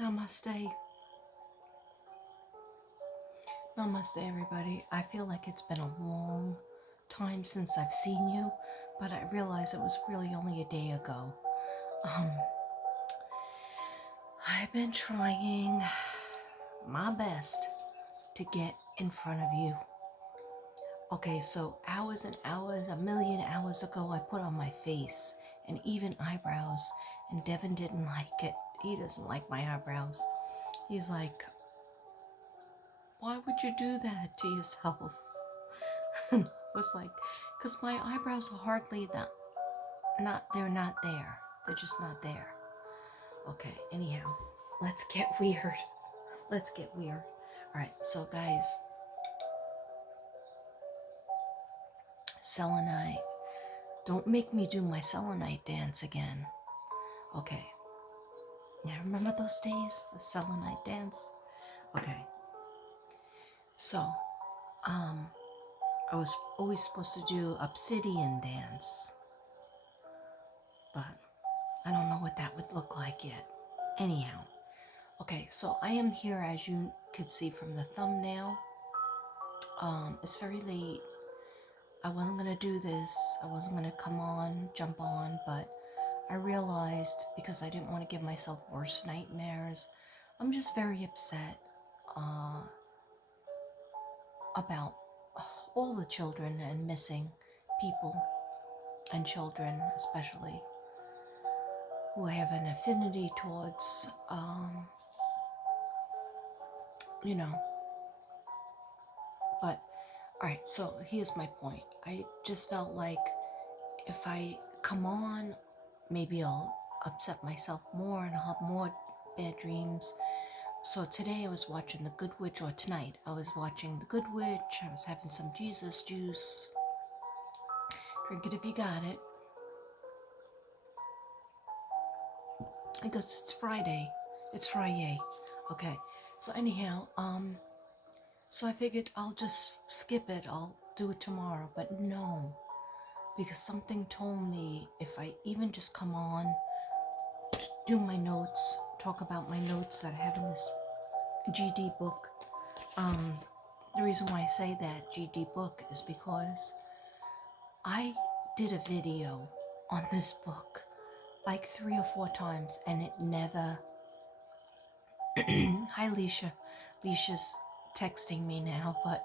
Namaste. Namaste, everybody. I feel like it's been a long time since I've seen you, but I realize it was really only a day ago. Um, I've been trying my best to get in front of you. Okay, so hours and hours, a million hours ago, I put on my face and even eyebrows, and Devin didn't like it. He doesn't like my eyebrows. He's like, why would you do that to yourself? And I was like, because my eyebrows are hardly that, they're not there. They're just not there. Okay, anyhow, let's get weird. Let's get weird. All right, so guys, selenite. Don't make me do my selenite dance again. Okay. Yeah, remember those days? The selenite dance? Okay. So, I was always supposed to do obsidian dance, but I don't know what that would look like yet. Anyhow, okay, so I am here, as you could see from the thumbnail. It's very late. I wasn't gonna do this. I wasn't gonna jump on, but I realized because I didn't want to give myself worse nightmares, I'm just very upset about all the children and missing people and children, especially who I have an affinity towards. You know, but all right. So here's my point. I just felt like if I come on, maybe I'll upset myself more and I'll have more bad dreams. So today I was watching The Good Witch, or tonight I was watching The Good Witch. I was having some Jesus juice. Drink it if you got it. Because it's Friday. It's Friday. Okay. So anyhow, so I figured I'll just skip it. I'll do it tomorrow. But no. Because something told me if I even just come on, do my notes, talk about my notes that I have in this GD book. The reason why I say that GD book is because I did a video on this book like 3 or 4 times and it never. Hi, Leisha. Leisha's texting me now, but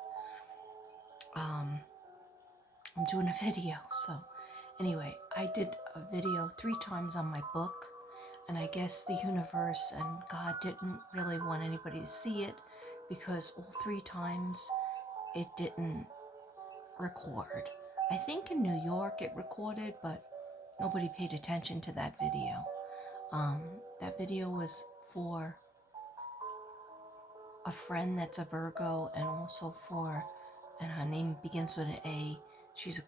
I'm doing a video. So anyway, I did a video 3 times on my book, and I guess the universe and God didn't really want anybody to see it because all 3 times it didn't record. I think in New York it recorded, but nobody paid attention to that video. That video was for a friend that's a Virgo, and also and her name begins with an A. She's a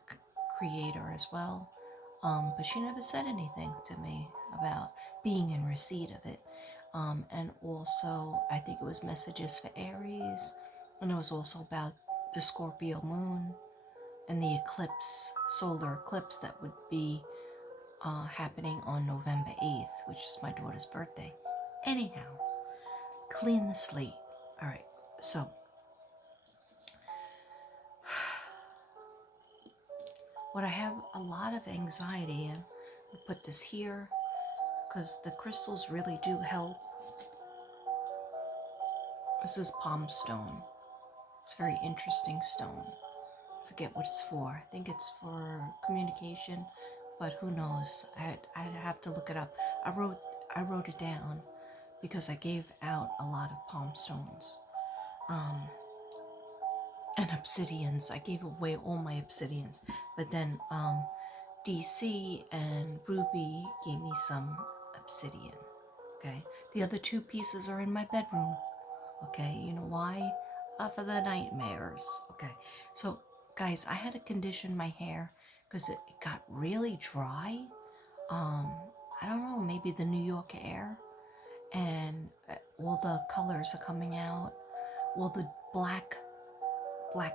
creator as well. But she never said anything to me about being in receipt of it. And also, I think it was messages for Aries, and it was also about the Scorpio moon and the eclipse, solar eclipse that would be happening on November 8th, which is my daughter's birthday. Anyhow, clean the slate. All right, so what I have a lot of anxiety in, I'll put this here because the crystals really do help. This is palm stone. It's a very interesting stone. I forget what it's for. I think it's for communication, but who knows? I'd have to look it up. I wrote it down because I gave out a lot of palm stones. And obsidians. I gave away all my obsidians. But then DC and Ruby gave me some obsidian. Okay. The other 2 pieces are in my bedroom. Okay. You know why? For the nightmares. Okay. So guys, I had to condition my hair because it got really dry. I don't know, maybe the New York air, and all the colors are coming out. Well, the black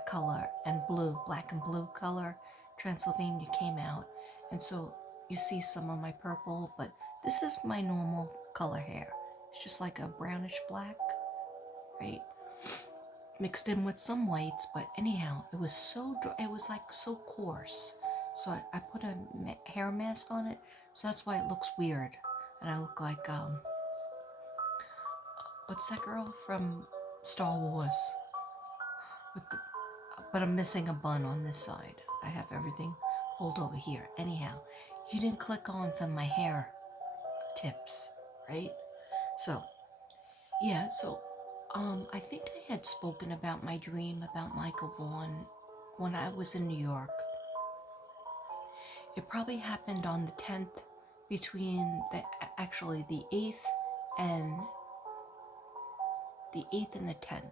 color and blue, black and blue color, Transylvania came out. And so you see some of my purple, but this is my normal color hair. It's just like a brownish black, right? Mixed in with some whites, but anyhow, it was so it was like so coarse. So I put a hair mask on it, so that's why it looks weird, and I look like what's that girl from Star Wars? With the, but I'm missing a bun on this side. I have everything pulled over here. Anyhow, you didn't click on for my hair tips, right? So yeah, so I think I had spoken about my dream about Michael Vaughan when I was in New York. It probably happened on the 10th, between actually the 8th and the 10th,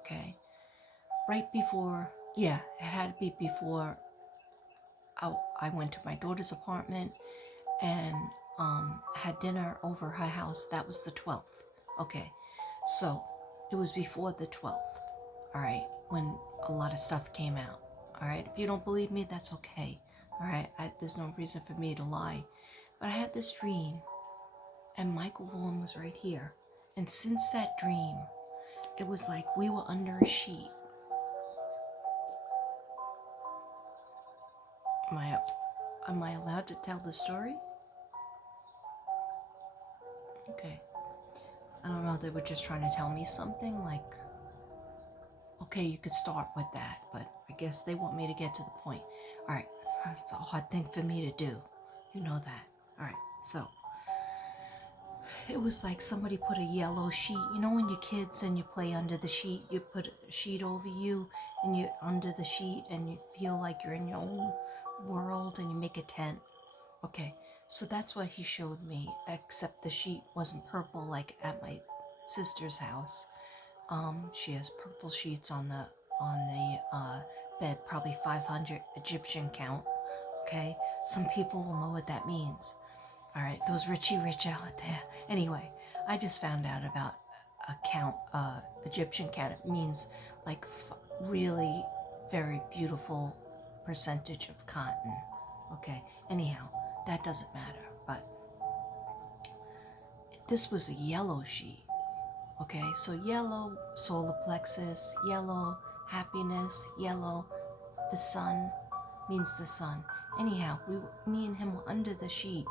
okay? Right before, yeah, it had to be before I went to my daughter's apartment and had dinner over her house. That was the 12th, okay? So it was before the 12th, all right, when a lot of stuff came out, all right? If you don't believe me, that's okay, all right? There's no reason for me to lie. But I had this dream, and Michael Vaughan was right here. And since that dream, it was like we were under a sheet. Am I allowed to tell the story? Okay. I don't know, they were just trying to tell me something, like, okay, you could start with that, but I guess they want me to get to the point. All right, that's a hard thing for me to do. You know that. All right, so it was like somebody put a yellow sheet. You know when you're kids and you play under the sheet, you put a sheet over you and you're under the sheet and you feel like you're in your own world and you make a tent. Okay, so that's what he showed me, except the sheet wasn't purple like at my sister's house. She has purple sheets on the bed, probably 500 Egyptian count. Okay, some people will know what that means. All right, those Richie Rich out there. Anyway, I just found out about a count, Egyptian count. It means like really very beautiful percentage of cotton. Okay, anyhow, that doesn't matter. But this was a yellow sheet. Okay, so yellow, solar plexus, yellow, happiness, yellow, the sun means the sun. Anyhow, me and him were under the sheet,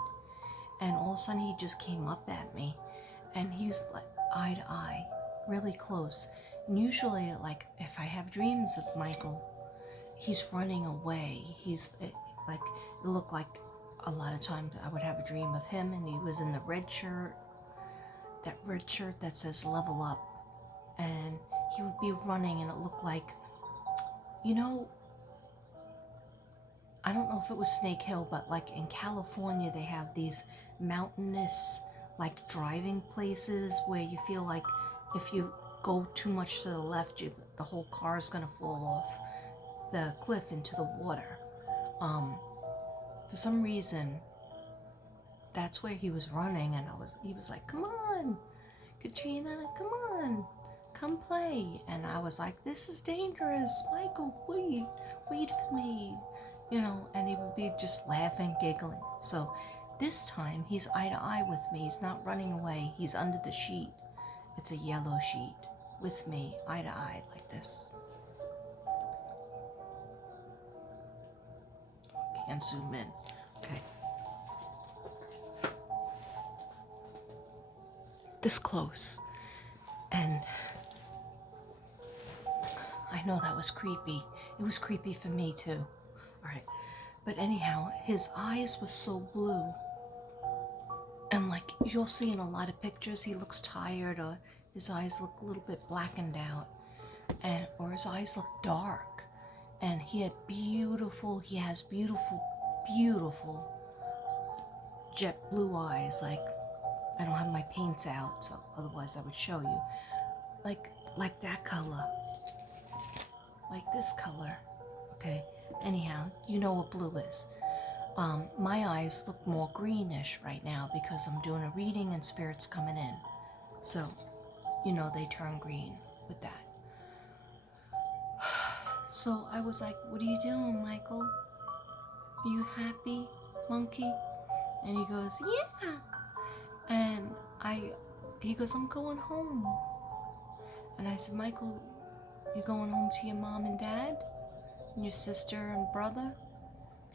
and all of a sudden he just came up at me, and he was like eye to eye, really close. And usually, like if I have dreams of Michael, he's running away. He's like, it looked like a lot of times I would have a dream of him, and he was in the red shirt, that red shirt that says level up, and he would be running, and it looked like, you know, I don't know if it was Snake Hill, but like in California they have these mountainous like driving places where you feel like if you go too much to the left, the whole car is gonna fall off the cliff into the water. For some reason that's where he was running, and he was like, come on Katrina, come on, come play. And I was like, this is dangerous, Michael, wait for me, you know, and he would be just laughing, giggling. So this time he's eye to eye with me. He's not running away. He's under the sheet. It's a yellow sheet with me, eye to eye, like this. Can't zoom in. Okay. This close. And I know that was creepy. It was creepy for me too. All right. But anyhow, his eyes were so blue. And like you'll see in a lot of pictures, he looks tired, or his eyes look a little bit blackened out, or his eyes look dark. And he has beautiful jet blue eyes. Like, I don't have my paints out, so otherwise I would show you. Like that color. Like this color. Okay. Anyhow, you know what blue is. My eyes look more greenish right now because I'm doing a reading and spirit's coming in. So, you know, they turn green with that. So I was like, what are you doing, Michael? Are you happy, monkey? And he goes, yeah. And he goes, I'm going home. And I said, Michael, you going home to your mom and dad? And your sister and brother?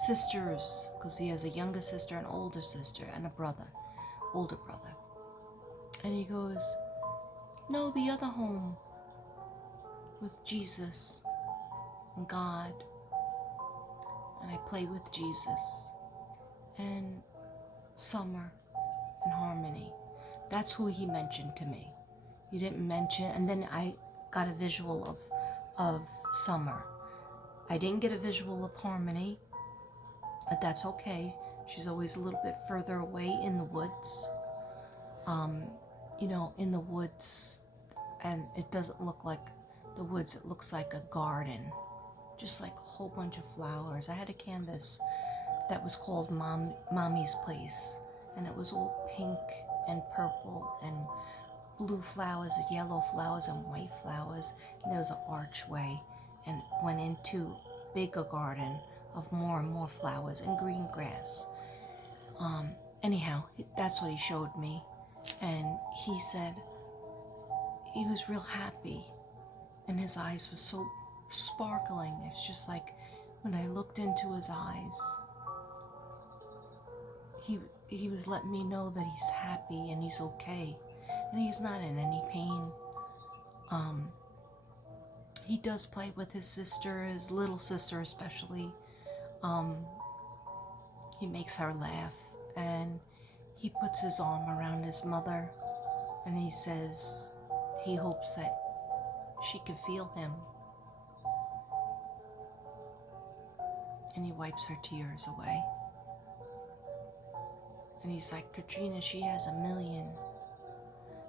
Sisters, because he has a younger sister, an older sister, and a brother, older brother. And he goes, no, the other home with Jesus and God. And I play with Jesus and Summer and Harmony. That's who he mentioned to me. He didn't mention, and then I got a visual of Summer. I didn't get a visual of Harmony, but that's okay. She's always a little bit further away in the woods. In the woods, and it doesn't look like the woods, it looks like a garden, just like a whole bunch of flowers. I had a canvas that was called Mommy's Place, and it was all pink and purple and blue flowers and yellow flowers and white flowers, and there was an archway and went into a bigger garden of more and more flowers and green grass. Anyhow, that's what he showed me, and he said he was real happy and his eyes were so sparkling. It's just like when I looked into his eyes, he was letting me know that he's happy and he's okay and he's not in any pain. He does play with his sister, his little sister especially. He makes her laugh, and he puts his arm around his mother, and he says he hopes that she can feel him. And he wipes her tears away. And he's like, Katrina, she has 1 million.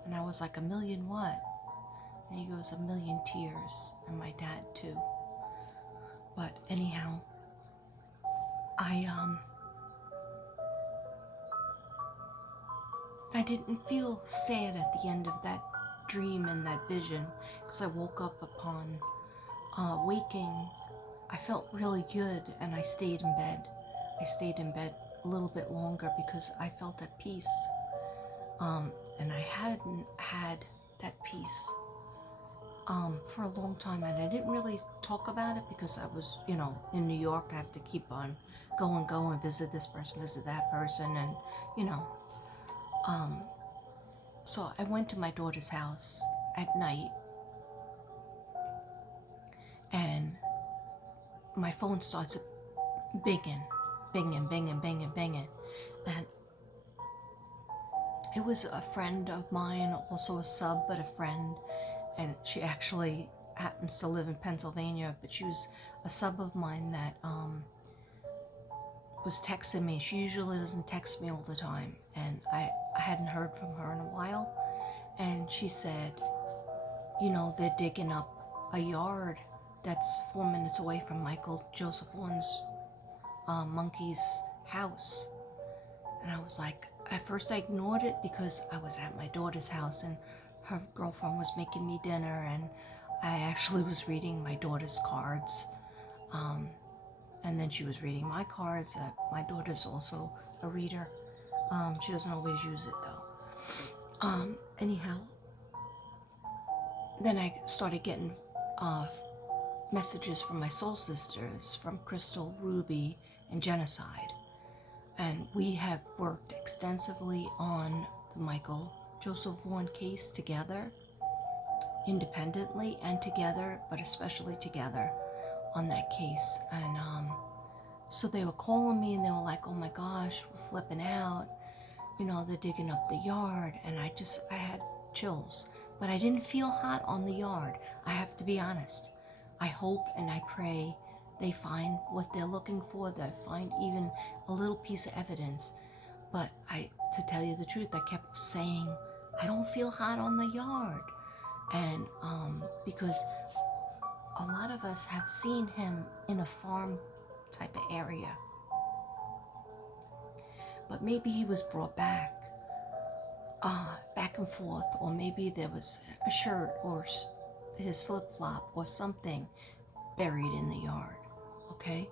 And I was like, 1 million what? And he goes, 1 million tears. And my dad too. But anyhow, I didn't feel sad at the end of that dream and that vision, because I woke up upon waking. I felt really good, and I stayed in bed. I stayed in bed a little bit longer because I felt at peace. And I hadn't had that peace for a long time, and I didn't really talk about it because I was, in New York. I have to keep on go and visit this person, visit that person, and so I went to my daughter's house at night, and my phone starts binging, and it was a friend of mine, also a sub, but a friend, and she actually happens to live in Pennsylvania, but she was a sub of mine that was texting me. She usually doesn't text me all the time, and I hadn't heard from her in a while, and she said, they're digging up a yard that's 4 minutes away from Michael Joseph Vaughan's monkey's house. And I was like, at first I ignored it because I was at my daughter's house and her girlfriend was making me dinner, and I actually was reading my daughter's cards, and then she was reading my cards. My daughter's also a reader. She doesn't always use it though. Anyhow, then I started getting messages from my soul sisters, from Crystal, Ruby, and Genocide. And we have worked extensively on the Michael Joseph Vaughan case together, independently and together, but especially together on that case. And so they were calling me and they were like, oh my gosh, we're flipping out. They're digging up the yard. And I had chills, but I didn't feel hot on the yard. I have to be honest. I hope and I pray they find what they're looking for, they find even a little piece of evidence. But to tell you the truth, I kept saying, I don't feel hot on the yard. And because a lot of us have seen him in a farm type of area. But maybe he was brought back and forth, or maybe there was a shirt or his flip-flop or something buried in the yard. Okay?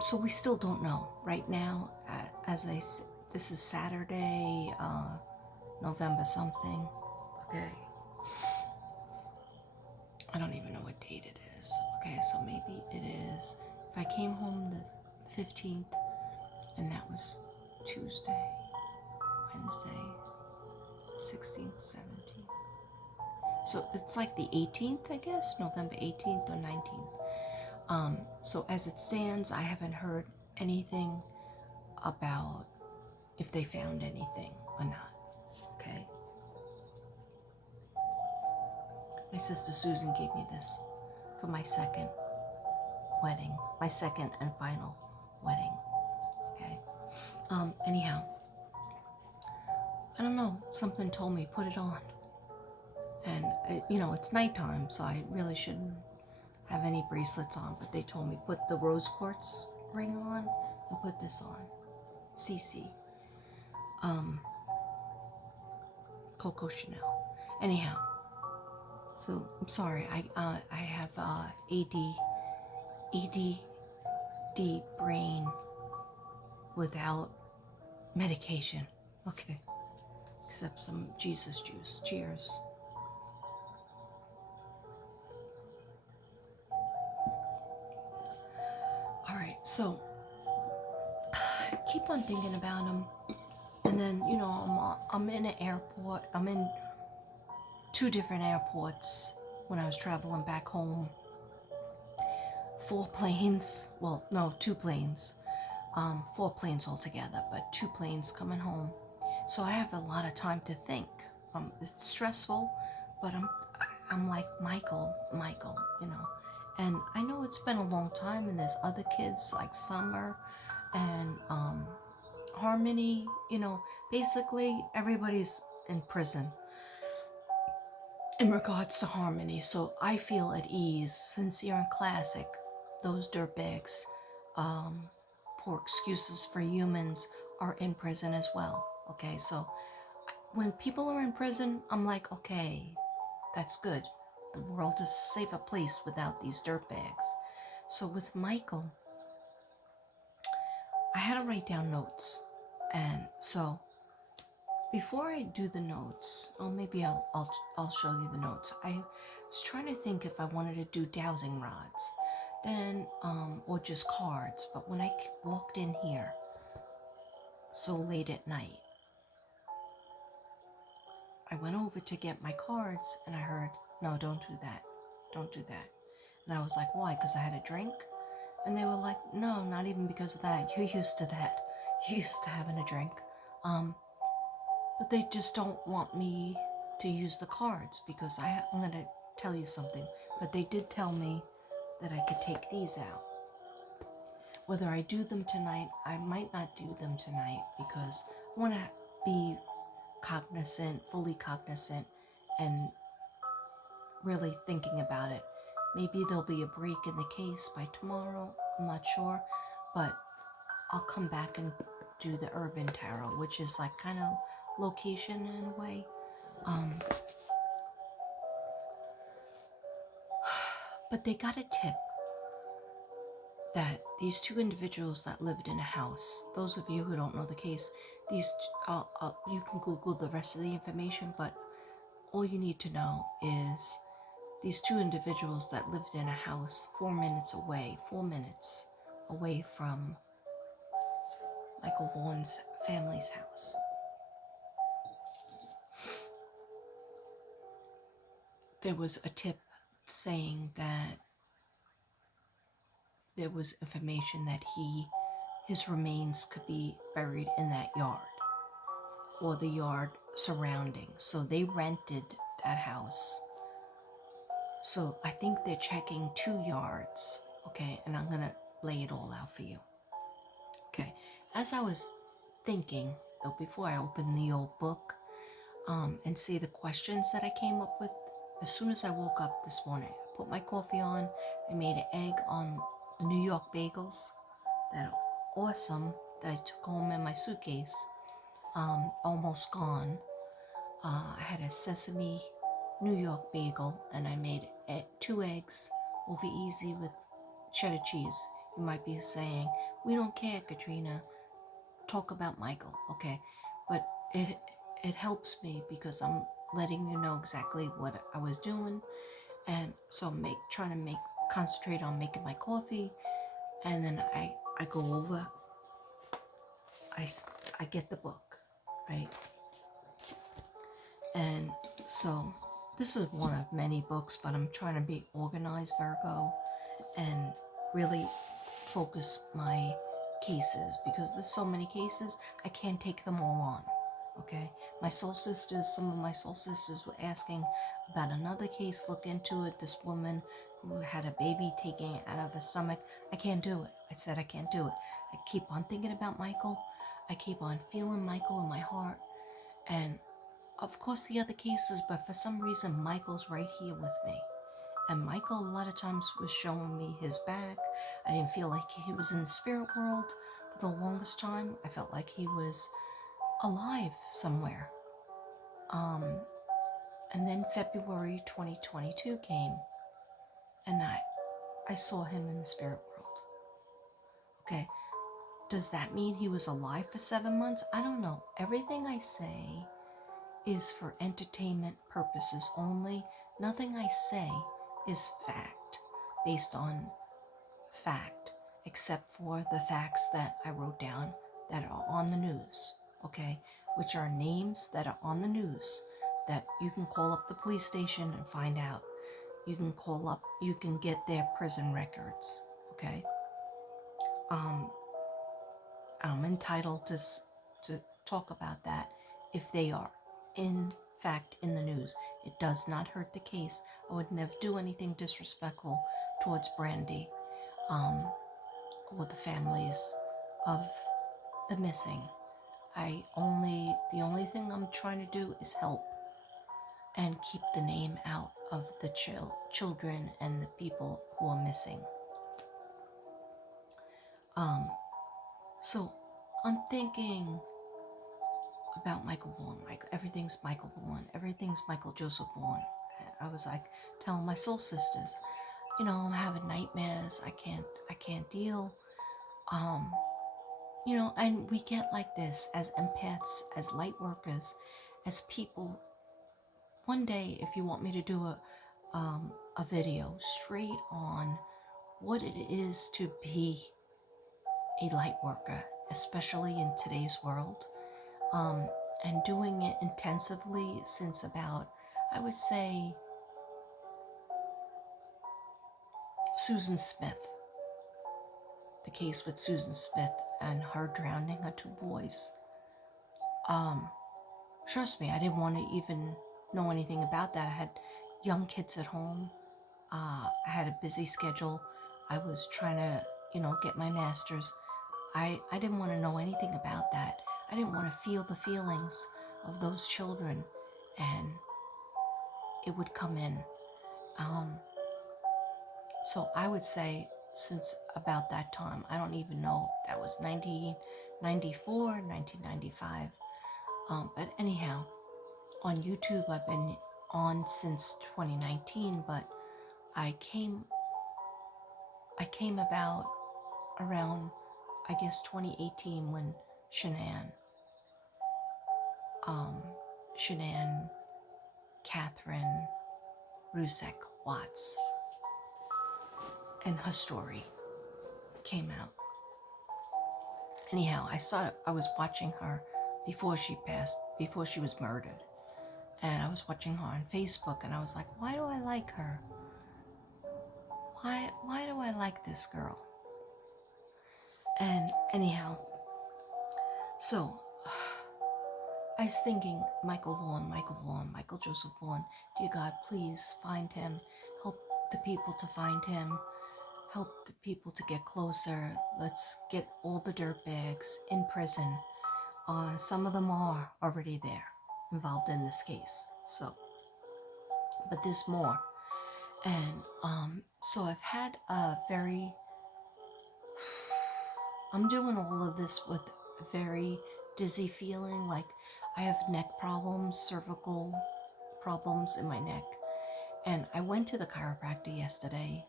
So we still don't know. Right now, this is Saturday, November something. Okay. I don't even know what date it is. Okay, so maybe it is, if I came home the 15th, and that was Tuesday, Wednesday, 16th, 17th. So it's like the 18th, I guess, November 18th or 19th. So as it stands, I haven't heard anything about if they found anything or not. Okay. My sister Susan gave me this for my second wedding, my second and final wedding. Okay. Anyhow, I don't know, something told me put it on. And it's nighttime, so I really shouldn't have any bracelets on, but they told me put the rose quartz ring on and put this on. CC. Coco Chanel. Anyhow, so I'm sorry, I have ADD brain without medication. Okay. Except some Jesus juice. Cheers. Alright, so I keep on thinking about him. And then, I'm in an airport. I'm in 2 different airports when I was traveling back home. 4 planes. Well, no, 2 planes. 4 planes altogether, but 2 planes coming home. So I have a lot of time to think. It's stressful, but I'm like Michael, And I know it's been a long time, and there's other kids like Summer and Harmony. Basically everybody's in prison in regards to Harmony. So I feel at ease. Sincere and Classic, those dirtbags, poor excuses for humans, are in prison as well. Okay, so when people are in prison, I'm like, okay, that's good. The world is a safer place without these dirtbags. So with Michael, I had to write down notes. And so before I do the notes, or maybe I'll show you the notes. I was trying to think if I wanted to do dowsing rods, then or just cards. But when I walked in here so late at night, I went over to get my cards, and I heard, no, don't do that. Don't do that. And I was like, why? Because I had a drink? And they were like, no, not even because of that. You're used to that. You're used to having a drink. But they just don't want me to use the cards because I'm going to tell you something. But they did tell me that I could take these out. Whether I do them tonight, I might not do them tonight because I want to be cognizant, fully cognizant, and really thinking about it. Maybe there'll be a break in the case by tomorrow, I'm not sure, but I'll come back and do the Urban Tarot, which is like kind of location in a way. But they got a tip that these 2 individuals that lived in a house, those of you who don't know the case, you can Google the rest of the information, but all you need to know is these 2 individuals that lived in a house 4 minutes away from Michael Vaughan's family's house. There was a tip saying that there was information that his remains could be buried in that yard or the yard surrounding. So they rented that house. So I think they're checking 2 yards. Okay, and I'm gonna lay it all out for you. Okay, as I was thinking, before I opened the old book, and see the questions that I came up with, as soon as I woke up this morning, I put my coffee on, I made an egg on the New York bagels that are awesome that I took home in my suitcase, almost gone. I had a sesame New York bagel, and I made 2 eggs over easy with cheddar cheese. You might be saying, we don't care, Katrina. Talk about Michael, okay? But it it helps me because I'm letting you know exactly what I was doing. And so trying to concentrate on making my coffee. And then I go over, I get the book, right? And so this is one of many books, but I'm trying to be organized, Virgo, and really focus my cases because there's so many cases, I can't take them all on. Okay, some of my soul sisters were asking about another case. Look into it. This woman who had a baby taken out of her stomach. I can't do it. I said I can't do it. I keep on thinking about Michael. I keep on feeling Michael in my heart, and of course the other cases, but for some reason Michael's right here with me. And Michael a lot of times was showing me his back. I didn't feel like he was in the spirit world for the longest time. I felt like he was alive somewhere. And then February 2022 came, and I saw him in the spirit world. Okay, does that mean he was alive for 7 months? I don't know. Everything I say is for entertainment purposes only. Nothing I say is fact, based on fact, except for the facts that I wrote down that are on the news, okay? Which are names that are on the news that you can call up the police station and find out. You can get their prison records, okay? I'm entitled to talk about that if they are in fact in the news. It does not hurt the case. I would never do anything disrespectful towards Brandy or the families of the missing. The only thing I'm trying to do is help and keep the name out of the children and the people who are missing. So I'm thinking about Michael Vaughan. Everything's Michael Vaughan. Everything's Michael Joseph Vaughan. I was like telling my soul sisters, I'm having nightmares. I can't deal. And we get like this as empaths, as light workers, as people. One day, if you want me to do a video straight on what it is to be a light worker, especially in today's world, and doing it intensively since about, I would say, Susan Smith, the case with Susan Smith and her drowning her 2 boys. Trust me, I didn't want to even know anything about that. I had young kids at home. I had a busy schedule. I was trying to, get my master's. I didn't want to know anything about that. I didn't want to feel the feelings of those children, and it would come in. So I would say since about that time, I don't even know if that was 1994, 1995. But anyhow, on YouTube, I've been on since 2019, but I came about around, I guess, 2018 when Shanann Catherine Rusek Watts and her story came out. Anyhow, I was watching her before she was murdered. And I was watching her on Facebook, and I was like, why do I like her? Why do I like this girl? And anyhow, so I was thinking, Michael Vaughan, Michael Joseph Vaughan, dear God, please find him. Help the people to find him. Help the people to get closer. Let's get all the dirtbags in prison. Some of them are already there, involved in this case. But there's more. And so I've had I'm doing all of this with a very dizzy feeling, like I have neck problems, cervical problems in my neck. And I went to the chiropractor yesterday,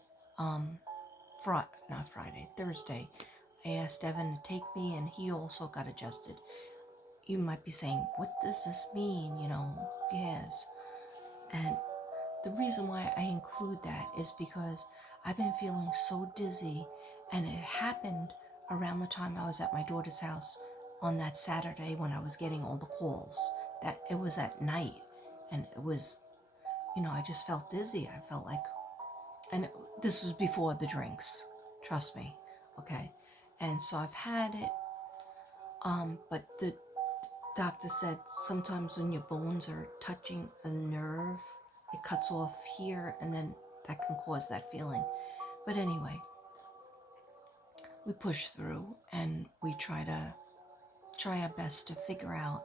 Thursday. I asked Evan to take me, and he also got adjusted. you might be saying, what does this mean? You know, who cares? And the reason why I include that is because I've been feeling so dizzy, and it happened around the time I was at my daughter's house on that Saturday when I was getting all the calls. That it was at night, and it was, you know, I just felt dizzy. I felt like, and this was before the drinks, trust me, okay? And so I've had it, but the doctor said sometimes when your bones are touching a nerve, it cuts off here, and then that can cause that feeling. But anyway, we push through, and we try our best to figure out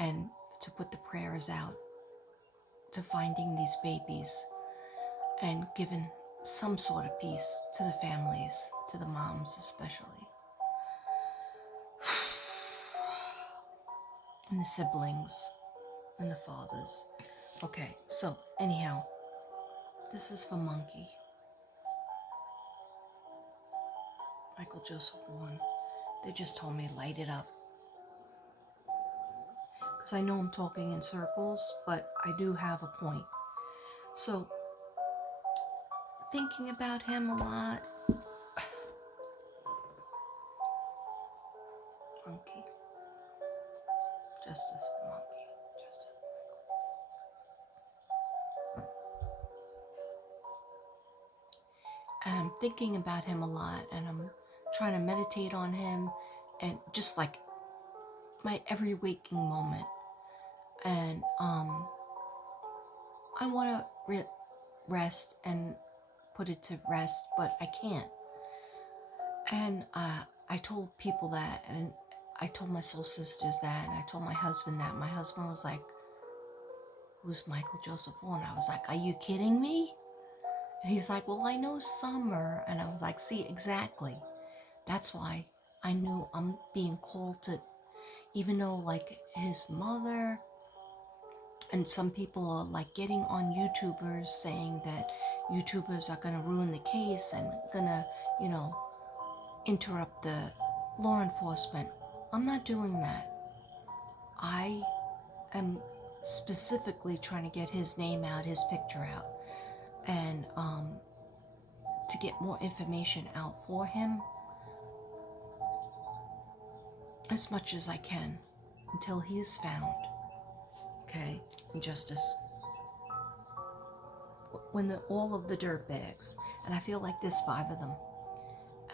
and to put the prayers out to finding these babies and giving some sort of peace to the families, to the moms especially, and the siblings and the fathers. Okay, so anyhow, this is for Monkey. Michael Joseph Vaughan. They just told me light it up. Because I know I'm talking in circles, but I do have a point. So, thinking about him a lot. Monkey. Justice for Monkey. Justice. And I'm thinking about him a lot, and I'm trying to meditate on him, and just like my every waking moment. And I want to rest and put it to rest, but I can't. And I told people that, and I told my soul sisters that, and I told my husband that. My husband was like, who's Michael Joseph Vaughan? I was like, are you kidding me? And he's like, well, I know Summer. And I was like, see, exactly. That's why I knew I'm being called to, even though like his mother and some people are like getting on YouTubers saying that YouTubers are going to ruin the case and going to, you know, interrupt the law enforcement. I'm not doing that. I am specifically trying to get his name out, his picture out, and to get more information out for him as much as I can until he is found. Okay, and justice. When all of the dirt bags, and I feel like there's 5 of them,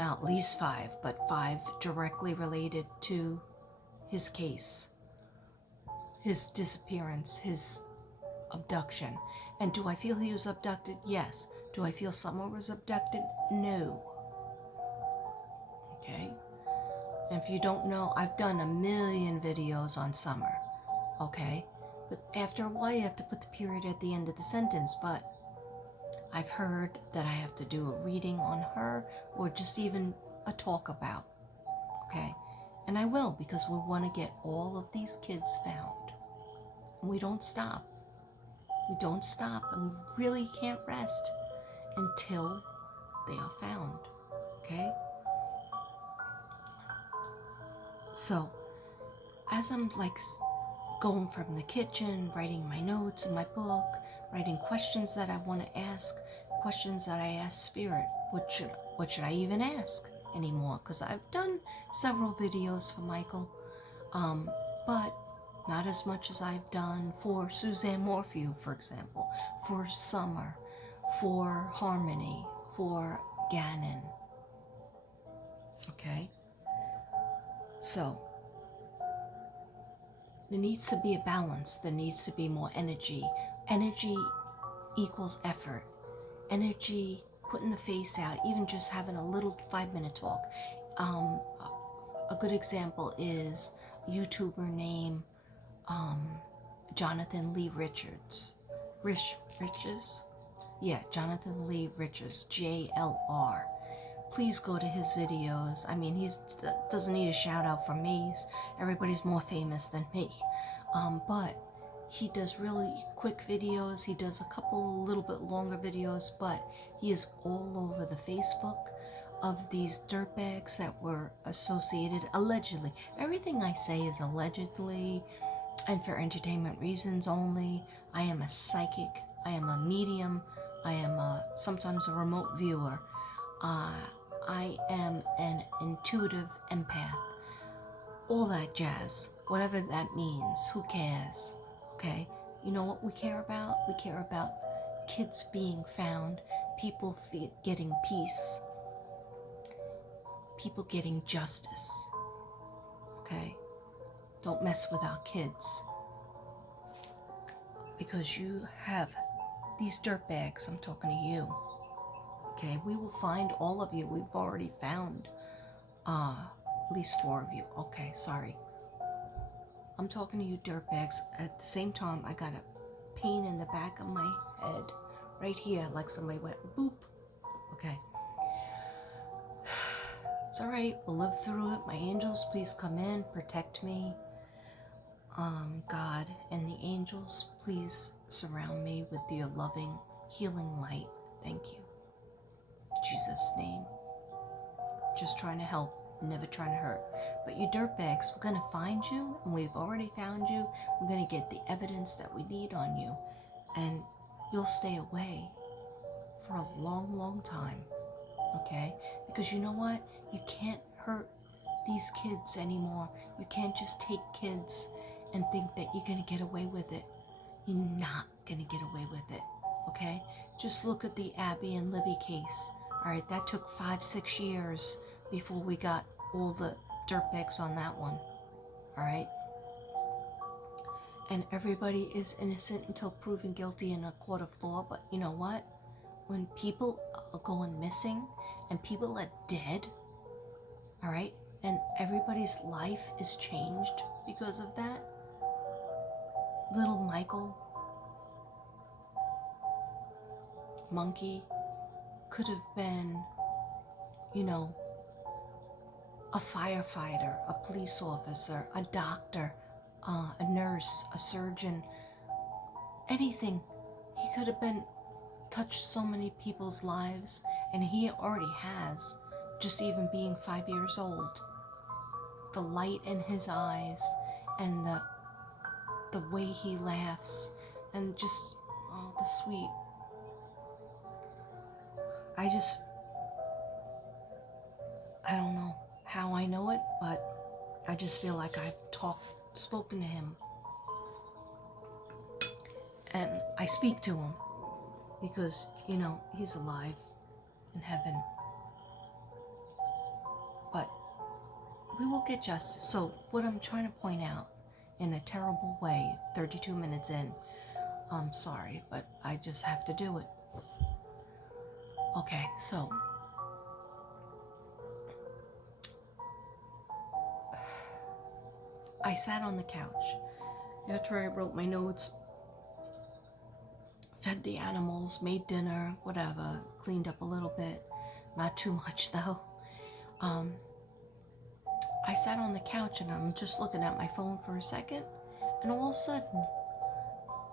at least 5, but 5 directly related to his case, his disappearance, his abduction. And do I feel he was abducted? Yes. Do I feel Summer was abducted? No. Okay. And if you don't know, I've done a million videos on Summer. Okay. But after a while, you have to put the period at the end of the sentence. But I've heard that I have to do a reading on her, or just even a talk about. Okay. And I will, because we want to get all of these kids found. And we don't stop. We don't stop, and we really can't rest until they are found. Okay? So, as I'm like going from the kitchen, writing my notes in my book, writing questions that I want to ask, questions that I ask Spirit, what should I even ask anymore? Because I've done several videos for Michael, but not as much as I've done for Suzanne Morphew, for example, for Summer, for Harmony, for Gannon. Okay? So, there needs to be a balance. There needs to be more energy. Energy equals effort. Energy, putting the face out, even just having a little 5-minute talk. A good example is a YouTuber named Jonathan Lee Richards. Riches? Yeah, Jonathan Lee Richards, JLR. Please go to his videos. I mean, he doesn't need a shout out from me. Everybody's more famous than me. But he does really quick videos. He does a couple little bit longer videos, but he is all over the Facebook. of these dirtbags that were associated, allegedly. Everything I say is allegedly and for entertainment reasons only. I am a psychic. I am a medium. I am sometimes a remote viewer. I am an intuitive empath. All that jazz. Whatever that means. Who cares? Okay? You know what we care about? We care about kids being found, people getting peace, people getting justice. Okay? Don't mess with our kids. Because you have these dirtbags. I'm talking to you. Okay? We will find all of you. We've already found at least 4 of you. Okay, sorry. I'm talking to you dirtbags. At the same time, I got a pain in the back of my head. Right here, like somebody went boop. Okay. It's alright. We'll live through it. My angels, please come in. Protect me. God and the angels, please surround me with your loving, healing light. Thank you. In Jesus' name. Just trying to help. Never trying to hurt. But you dirtbags, we're going to find you, and we've already found you. We're going to get the evidence that we need on you, and you'll stay away for a long, long time, okay? Because you know what? You can't hurt these kids anymore. You can't just take kids and think that you're going to get away with it. You're not going to get away with it, okay? Just look at the Abby and Libby case. All right, that took 5-6 years before we got all the dirtbags on that one, all right? And everybody is innocent until proven guilty in a court of law, but you know what? When people are going missing and people are dead, all right, and everybody's life is changed because of that, little Michael, monkey, could have been, you know, a firefighter, a police officer, a doctor, a nurse, a surgeon, anything. He could have been touched so many people's lives, and he already has, just even being 5 years old. The light in his eyes and the way he laughs and just the sweet. I don't know how I know it, but I just feel like I've spoken to him. And I speak to him because, you know, he's alive in heaven. But we will get justice. So what I'm trying to point out in a terrible way, 32 minutes in, I'm sorry, but I just have to do it. Okay, so I sat on the couch after I wrote my notes, fed the animals, made dinner, whatever, cleaned up a little bit, not too much though. I sat on the couch and I'm just looking at my phone for a second, and all of a sudden,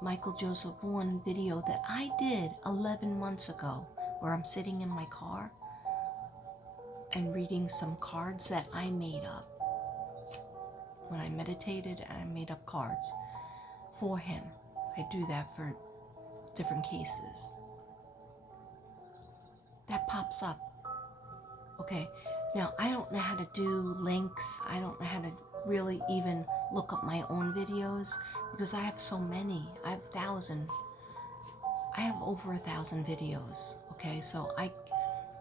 Michael Joseph Vaughan video that I did 11 months ago, where I'm sitting in my car and reading some cards that I made up. When I meditated, I made up cards for him. I do that for different cases. That pops up. Okay, now I don't know how to do links. I don't know how to really even look up my own videos because I have so many. I have 1,000. I have over 1,000 videos. Okay, so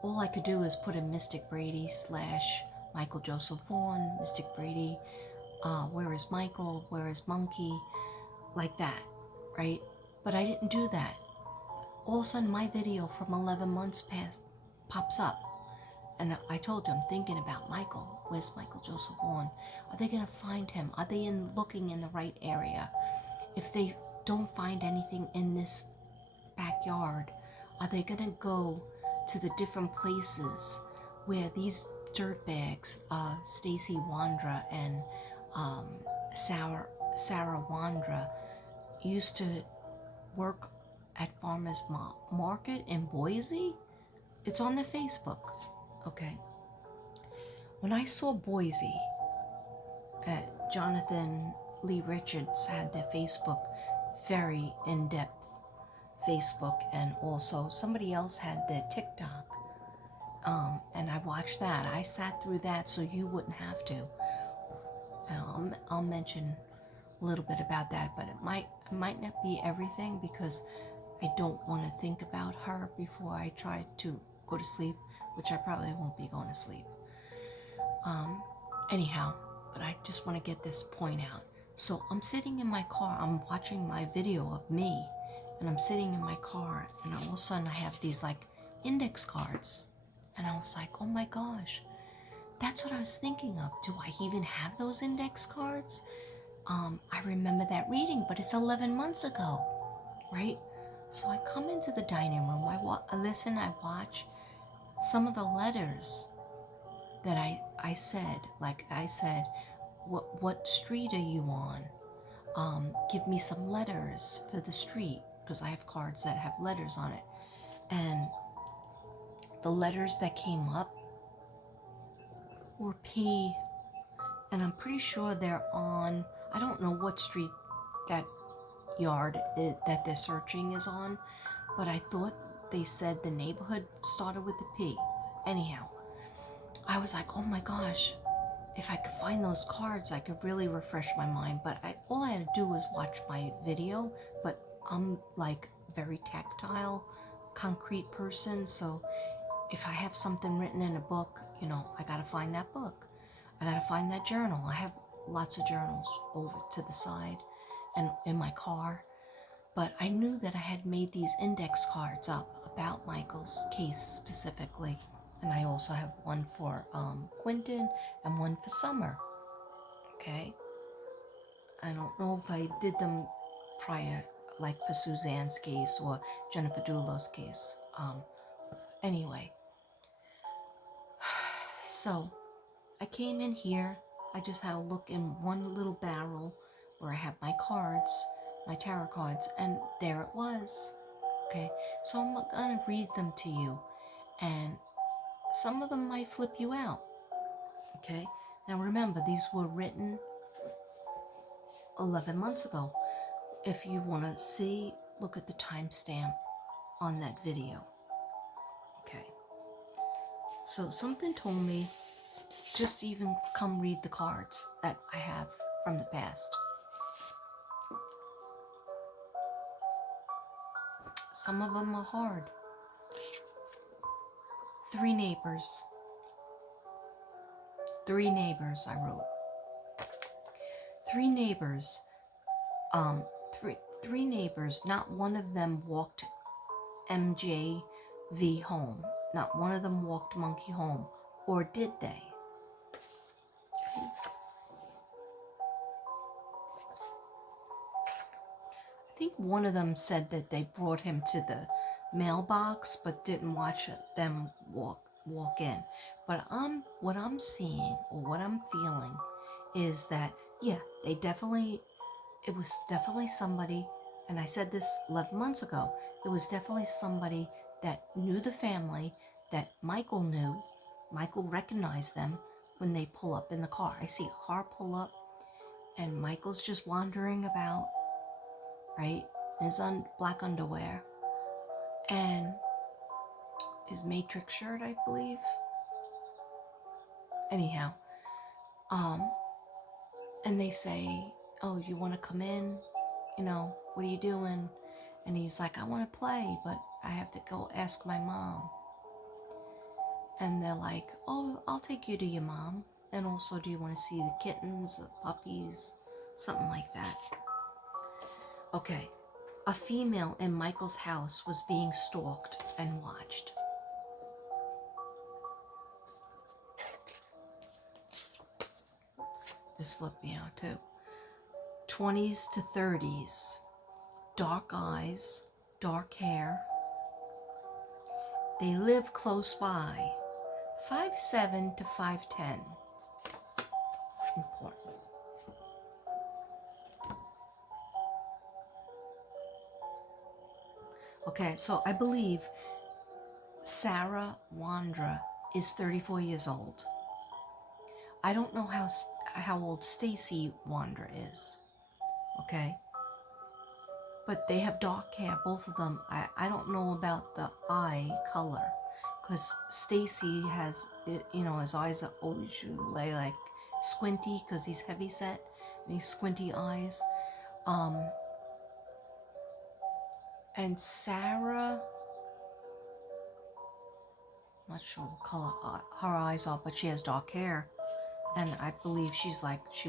all I could do is put in Mystic Brady / Michael Joseph Vaughan, Mystic Brady, where is Michael, where is Monkey, like that, right? But I didn't do that. All of a sudden my video from 11 months past pops up. And I told you I'm thinking about Michael. Where's Michael Joseph Vaughan? Are they going to find him? Are they looking in the right area? If they don't find anything in this backyard, are they going to go to the different places where these dirtbags, Stacy Wandra and Sarah Wandra, used to work at Farmers Market in Boise? It's on their Facebook. Okay. When I saw Boise, Jonathan Lee Richards had their Facebook, very in-depth Facebook, and also somebody else had their TikTok. And I watched that. I sat through that so you wouldn't have to. And I'll mention a little bit about that, but it might not be everything because I don't want to think about her before I try to go to sleep, which I probably won't be going to sleep. Anyhow, but I just want to get this point out. So I'm sitting in my car, I'm watching my video of me, and I'm sitting in my car, and all of a sudden I have these like index cards. And I was like, oh my gosh, that's what I was thinking of. Do I even have those index cards? I remember that reading, but it's 11 months ago, right? So I come into the dining room, I listen, I watch some of the letters that I said, like I said, what street are you on? Give me some letters for the street, because I have cards that have letters on it. And the letters that came up were P, and I'm pretty sure they're on, I don't know what street that yard that they're searching is on, but I thought they said the neighborhood started with a P. Anyhow, I was like, oh my gosh, if I could find those cards, I could really refresh my mind. But all I had to do was watch my video, but I'm like very tactile, concrete person, so if I have something written in a book, I gotta find that book. I gotta find that journal. I have lots of journals over to the side and in my car. But I knew that I had made these index cards up about Michael's case specifically. And I also have one for Quentin and one for Summer. Okay? I don't know if I did them prior, like for Suzanne's case or Jennifer Dulo's case. Anyway. So, I came in here. I just had a look in one little barrel where I have my cards, my tarot cards, and there it was. Okay, so I'm gonna read them to you, and some of them might flip you out. Okay, now remember, these were written 11 months ago. If you want to see, look at the timestamp on that video. Okay, so something told me just even come read the cards that I have from the past. Some of them are hard. 3 neighbors. 3 neighbors, I wrote. 3 neighbors. Three neighbors. Not one of them walked MJV home. Not one of them walked Monkey home. Or did they? I think one of them said that they brought him to the mailbox but didn't watch them walk in. But what I'm seeing or what I'm feeling is that, yeah, it was definitely somebody, and I said this 11 months ago, it was definitely somebody that knew the family, that Michael knew. Michael recognized them when they pull up in the car. I see a car pull up, and Michael's just wandering about, right, in his black underwear, and his Matrix shirt, I believe. Anyhow, and they say, oh, you want to come in? What are you doing? And he's like, I want to play, but I have to go ask my mom. And they're like, oh, I'll take you to your mom. And also, do you want to see the kittens, the puppies, something like that? Okay. A female in Michael's house was being stalked and watched. This flipped me out too. 20s to 30s, dark eyes, dark hair. They live close by, 5'7" to 5'10". Important. Okay, so I believe Sarah Wandra is 34 years old. I don't know how old Stacy Wander is, okay? But they have dark hair, both of them. I don't know about the eye color, because Stacy has, his eyes are always usually like squinty because he's heavy set and he's squinty eyes. And Sarah, I'm not sure what color her eyes are, but she has dark hair, and I believe she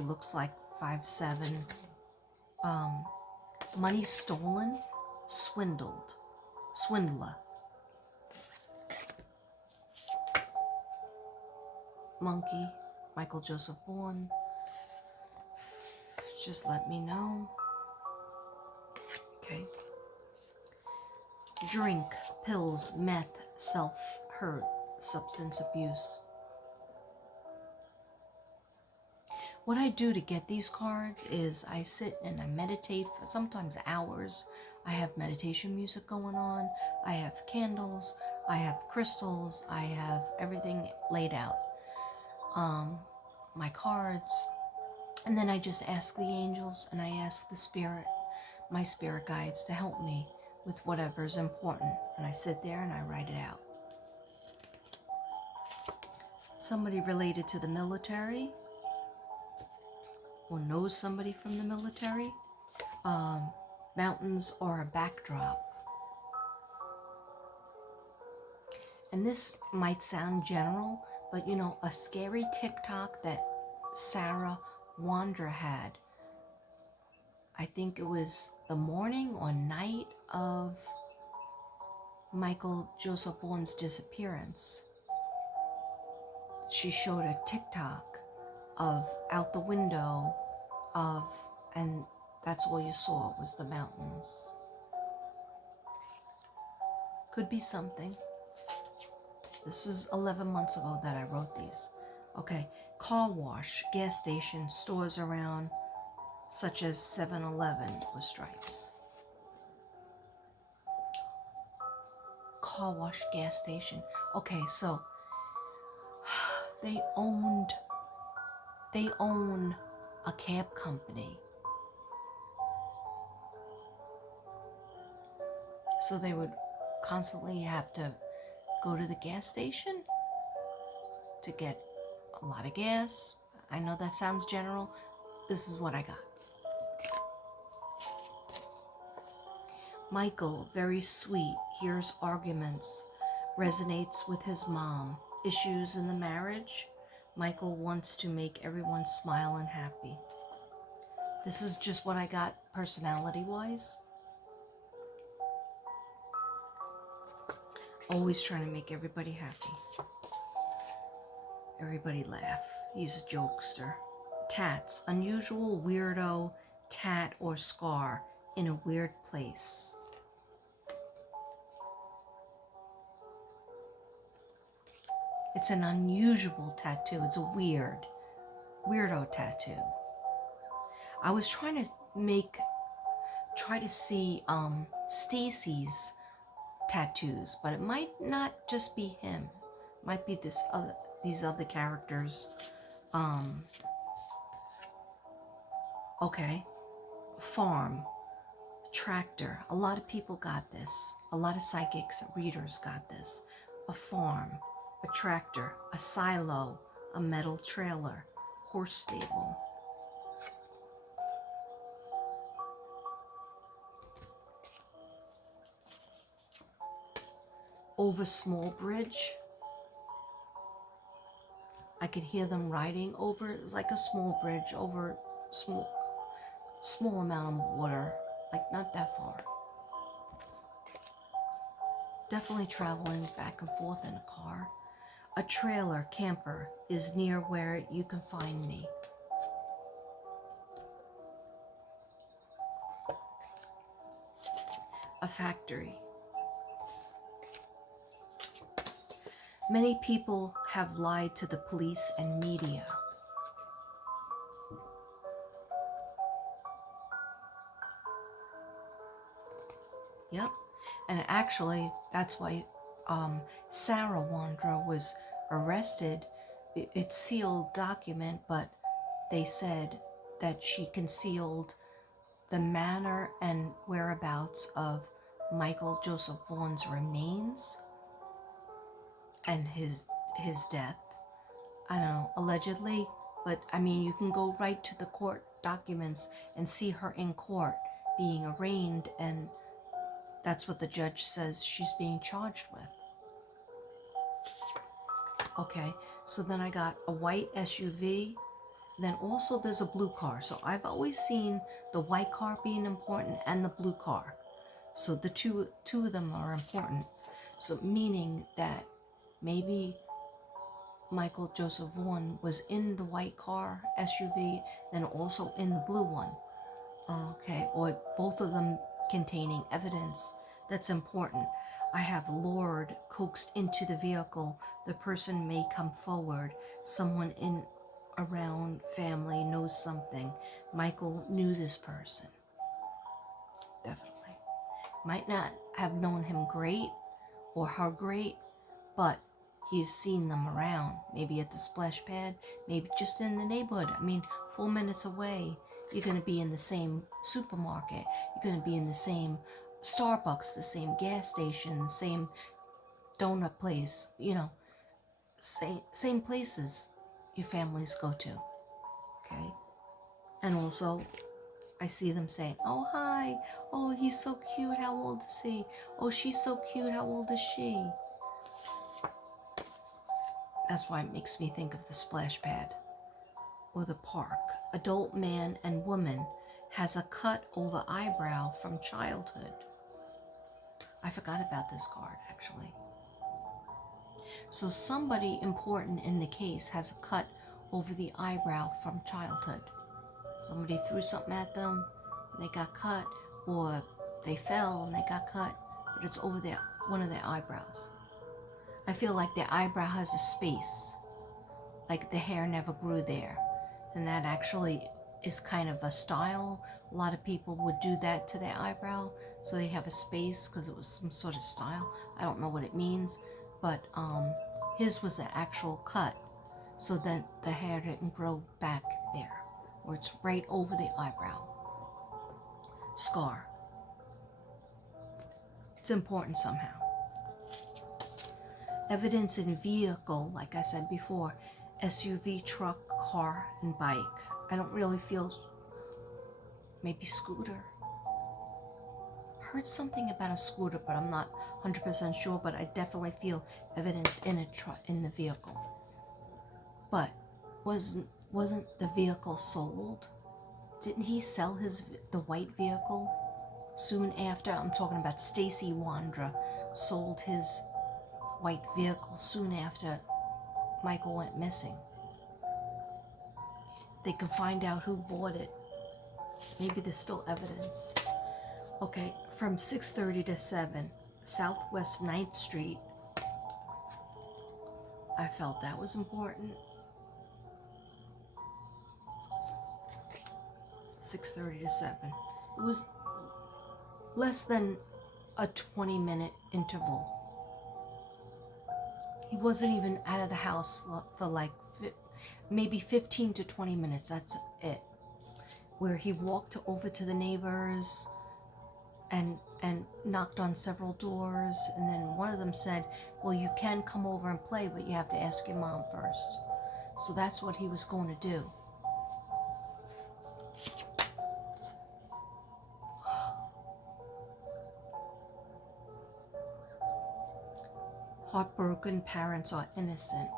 looks like 5'7". Money stolen, swindler. Monkey, Michael Joseph Vaughan. Just let me know. Okay. Drink, pills, meth, self-hurt, substance abuse. What I do to get these cards is I sit and I meditate for sometimes hours. I have meditation music going on. I have candles. I have crystals. I have everything laid out. My cards. And then I just ask the angels and I ask my spirit guides to help me with whatever is important. And I sit there and I write it out. Somebody related to the military or knows somebody from the military. Mountains or a backdrop. And this might sound general, but a scary TikTok that Sarah Wander had. I think it was the morning or night of Michael Joseph Vaughan's disappearance. She showed a TikTok of out the window and that's all you saw was the mountains. Could be something. This is 11 months ago that I wrote these. Okay, car wash, gas station, stores around, such as 7-Eleven with stripes. Car wash, gas station. Okay, so they own a cab company. So they would constantly have to go to the gas station to get a lot of gas. I know that sounds general. This is what I got. Michael, very sweet, hears arguments, resonates with his mom. Issues in the marriage. Michael wants to make everyone smile and happy. This is just what I got personality-wise. Always trying to make everybody happy. Everybody laugh. He's a jokester. Tats, unusual, weirdo, tat or scar in a weird place. It's an unusual tattoo. It's a weirdo tattoo. I was trying to see Stacy's tattoos, but it might not just be him. It might be these other characters. Okay. Farm, tractor. A lot of people got this. A lot of psychics, readers got this. A farm, a tractor, a silo, a metal trailer, horse stable. Over small bridge. I could hear them riding over like a small bridge over small amount of water, like not that far. Definitely traveling back and forth in a car. A trailer, camper, is near where you can find me. A factory. Many people have lied to the police and media. Yep. And actually, that's why Sarah Wander was arrested, it's sealed document, but they said that she concealed the manner and whereabouts of Michael Joseph Vaughan's remains and his death. I don't know, allegedly, but I mean, you can go right to the court documents and see her in court being arraigned, and that's what the judge says she's being charged with. Okay, so then I got a white SUV. Then also there's a blue car. So I've always seen the white car being important and the blue car. So the two of them are important. So meaning that maybe Michael Joseph Vaughan was in the white car SUV, then also in the blue one. Okay, or both of them containing evidence that's important. I have lured, coaxed into the vehicle. The person may come forward. Someone in around family knows something. Michael knew this person. Definitely. Might not have known him great or her great, but he's seen them around. Maybe at the splash pad, maybe just in the neighborhood. I mean, 4 minutes away, you're going to be in the same supermarket. You're going to be in the same Starbucks, the same gas station, same donut place, same places your families go to. Okay? And also, I see them saying, oh, hi. Oh, he's so cute. How old is he? Oh, she's so cute. How old is she? That's why it makes me think of the splash pad or the park. Adult man and woman has a cut over eyebrow from childhood. I forgot about this card, actually. So somebody important in the case has a cut over the eyebrow from childhood. Somebody threw something at them, and they got cut, or they fell and they got cut, but it's over one of their eyebrows. I feel like their eyebrow has a space, like the hair never grew there. And that actually is kind of a style. A lot of people would do that to their eyebrow, so they have a space because it was some sort of style. I don't know what it means, but his was an actual cut, so that the hair didn't grow back there, or it's right over the eyebrow. Scar. It's important somehow. Evidence in vehicle, like I said before, SUV, truck, car, and bike. I don't really feel, maybe scooter. Heard something about a scooter, but I'm not 100% sure, but I definitely feel evidence in the vehicle. But wasn't the vehicle sold? Didn't he sell the white vehicle soon after? I'm talking about Stacy Wandra sold his white vehicle soon after Michael went missing. They can find out who bought it. Maybe there's still evidence. Okay, from 6:30 to 7, Southwest 9th Street. I felt that was important. 6:30 to 7. It was less than a 20-minute interval. He wasn't even out of the house for like maybe 15 to 20 minutes. That's it. Where he walked over to the neighbors and knocked on several doors, and then one of them said, well, you can come over and play, but you have to ask your mom first. So that's what he was going to do. Heartbroken parents are innocent.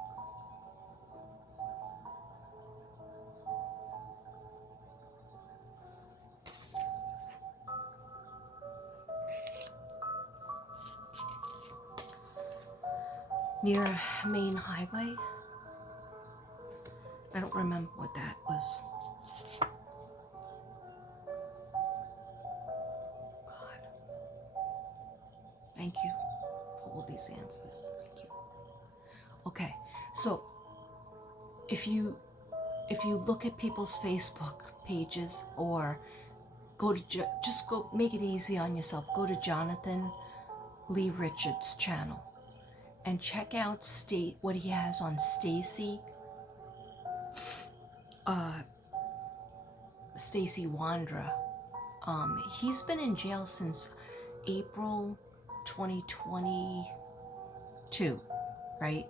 Near Main Highway. I don't remember what that was. God. Thank you for all these answers. Thank you. Okay, so if you look at people's Facebook pages, or go to just go make it easy on yourself. Go to Jonathan Lee Richards' channel, and check out what he has on Stacy Wandra. He's been in jail since April 2022, right?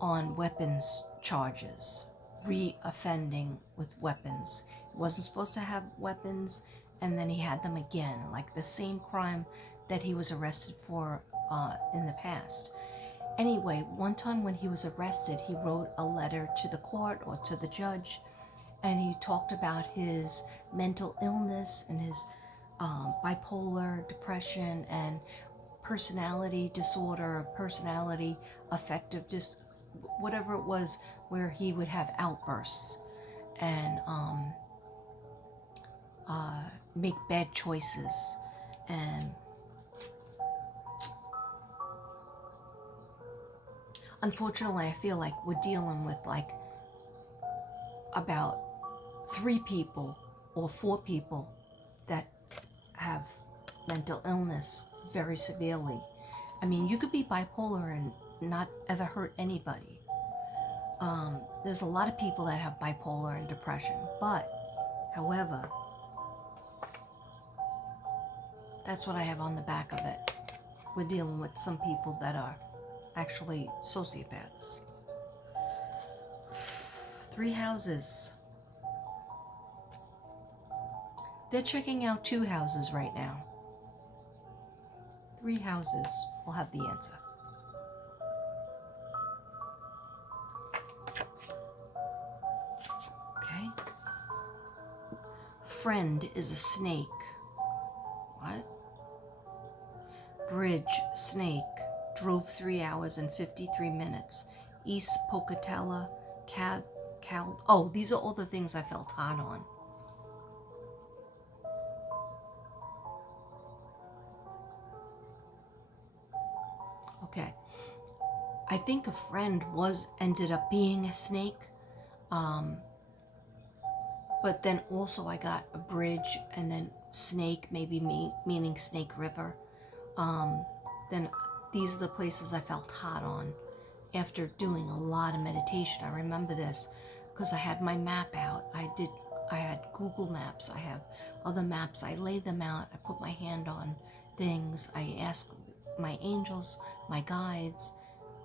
On weapons charges, re-offending with weapons. He wasn't supposed to have weapons, and then he had them again, like the same crime that he was arrested for in the past. Anyway, one time when he was arrested, he wrote a letter to the court or to the judge, and he talked about his mental illness and his bipolar depression and personality disorder, personality affective, just whatever it was, where he would have outbursts and make bad choices. And unfortunately, I feel like we're dealing with like about 3 people or 4 people that have mental illness very severely. I mean, you could be bipolar and not ever hurt anybody. There's a lot of people that have bipolar and depression, but however, that's what I have on the back of it. We're dealing with some people that are actually sociopaths. 3 houses. They're checking out 2 houses right now. 3 houses will have the answer. Okay. Friend is a snake. What? Bridge, snake. Drove 3 hours and 53 minutes. East Pocatello, oh, these are all the things I felt hot on. Okay. I think a friend ended up being a snake. But then also I got a bridge and then snake, maybe meaning Snake River. Then these are the places I felt hot on after doing a lot of meditation. I remember this because I had my map out. I had Google Maps. I have other maps. I lay them out. I put my hand on things. I ask my angels, my guides,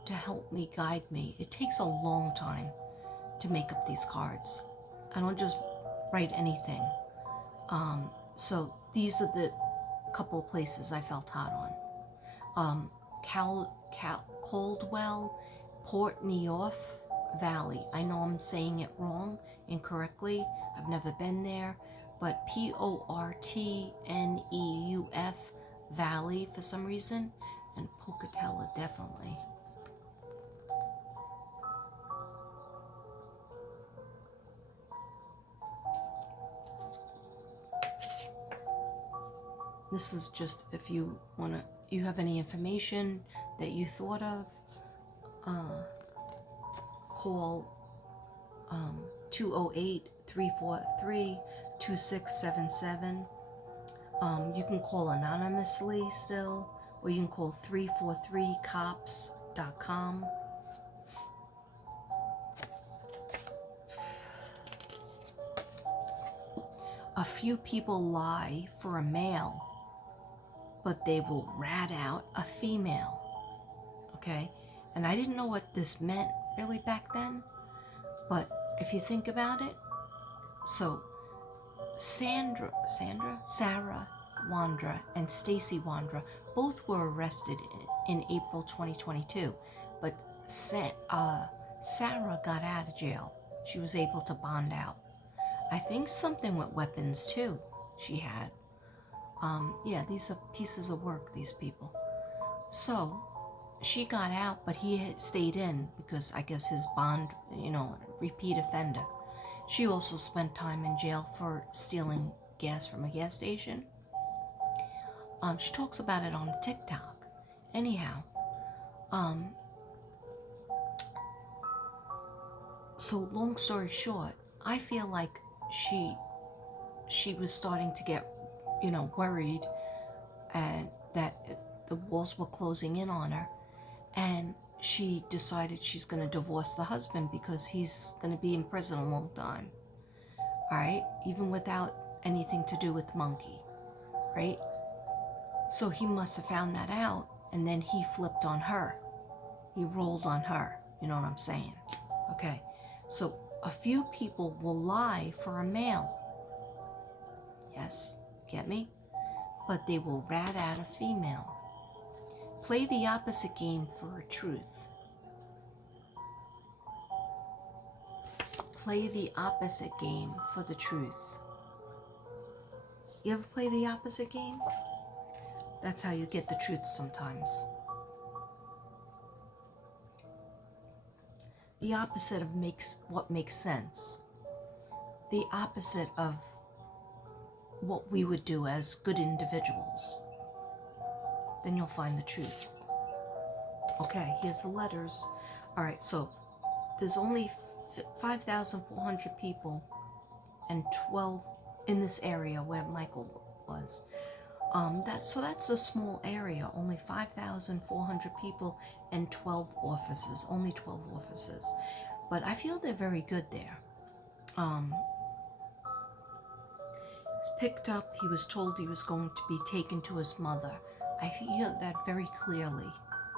to help me, guide me. It takes a long time to make up these cards. I don't just write anything. So these are the couple of places I felt hot on. Caldwell, Port Neuf Valley. I know I'm saying it wrong, incorrectly. I've never been there, but Portneuf Valley for some reason, and Pocatello definitely. This is just if you have any information that you thought of, call 208-343-2677. You can call anonymously still, or you can call 343cops.com. A few people lie for a male, but they will rat out a female. Okay? And I didn't know what this meant really back then, but if you think about it, so Sarah Wandra and Stacy Wandra both were arrested in April 2022, but Sarah got out of jail. She was able to bond out. I think something with weapons too she had. Yeah, these are pieces of work, these people. So she got out, but he had stayed in because I guess his bond, repeat offender. She also spent time in jail for stealing gas from a gas station. She talks about it on TikTok. Anyhow, so long story short, I feel like she was starting to get, worried, and that the walls were closing in on her. And she decided she's going to divorce the husband because he's going to be in prison a long time. All right, even without anything to do with the monkey, right? So he must have found that out, and then he flipped on her. He rolled on her. You know what I'm saying? Okay, so a few people will lie for a male. Yes, get me? But they will rat out a female. Play the opposite game for a truth. Play the opposite game for the truth. You ever play the opposite game? That's how you get the truth sometimes. The opposite of what makes sense. The opposite of what we would do as good individuals. Then you'll find the truth. Okay, here's the letters. All right, so there's only 5,400 people and 12 in this area where Michael was. That's a small area, only 5,400 people and 12 offices, only 12 offices. But I feel they're very good there. He was picked up, he was told he was going to be taken to his mother. I feel that very clearly,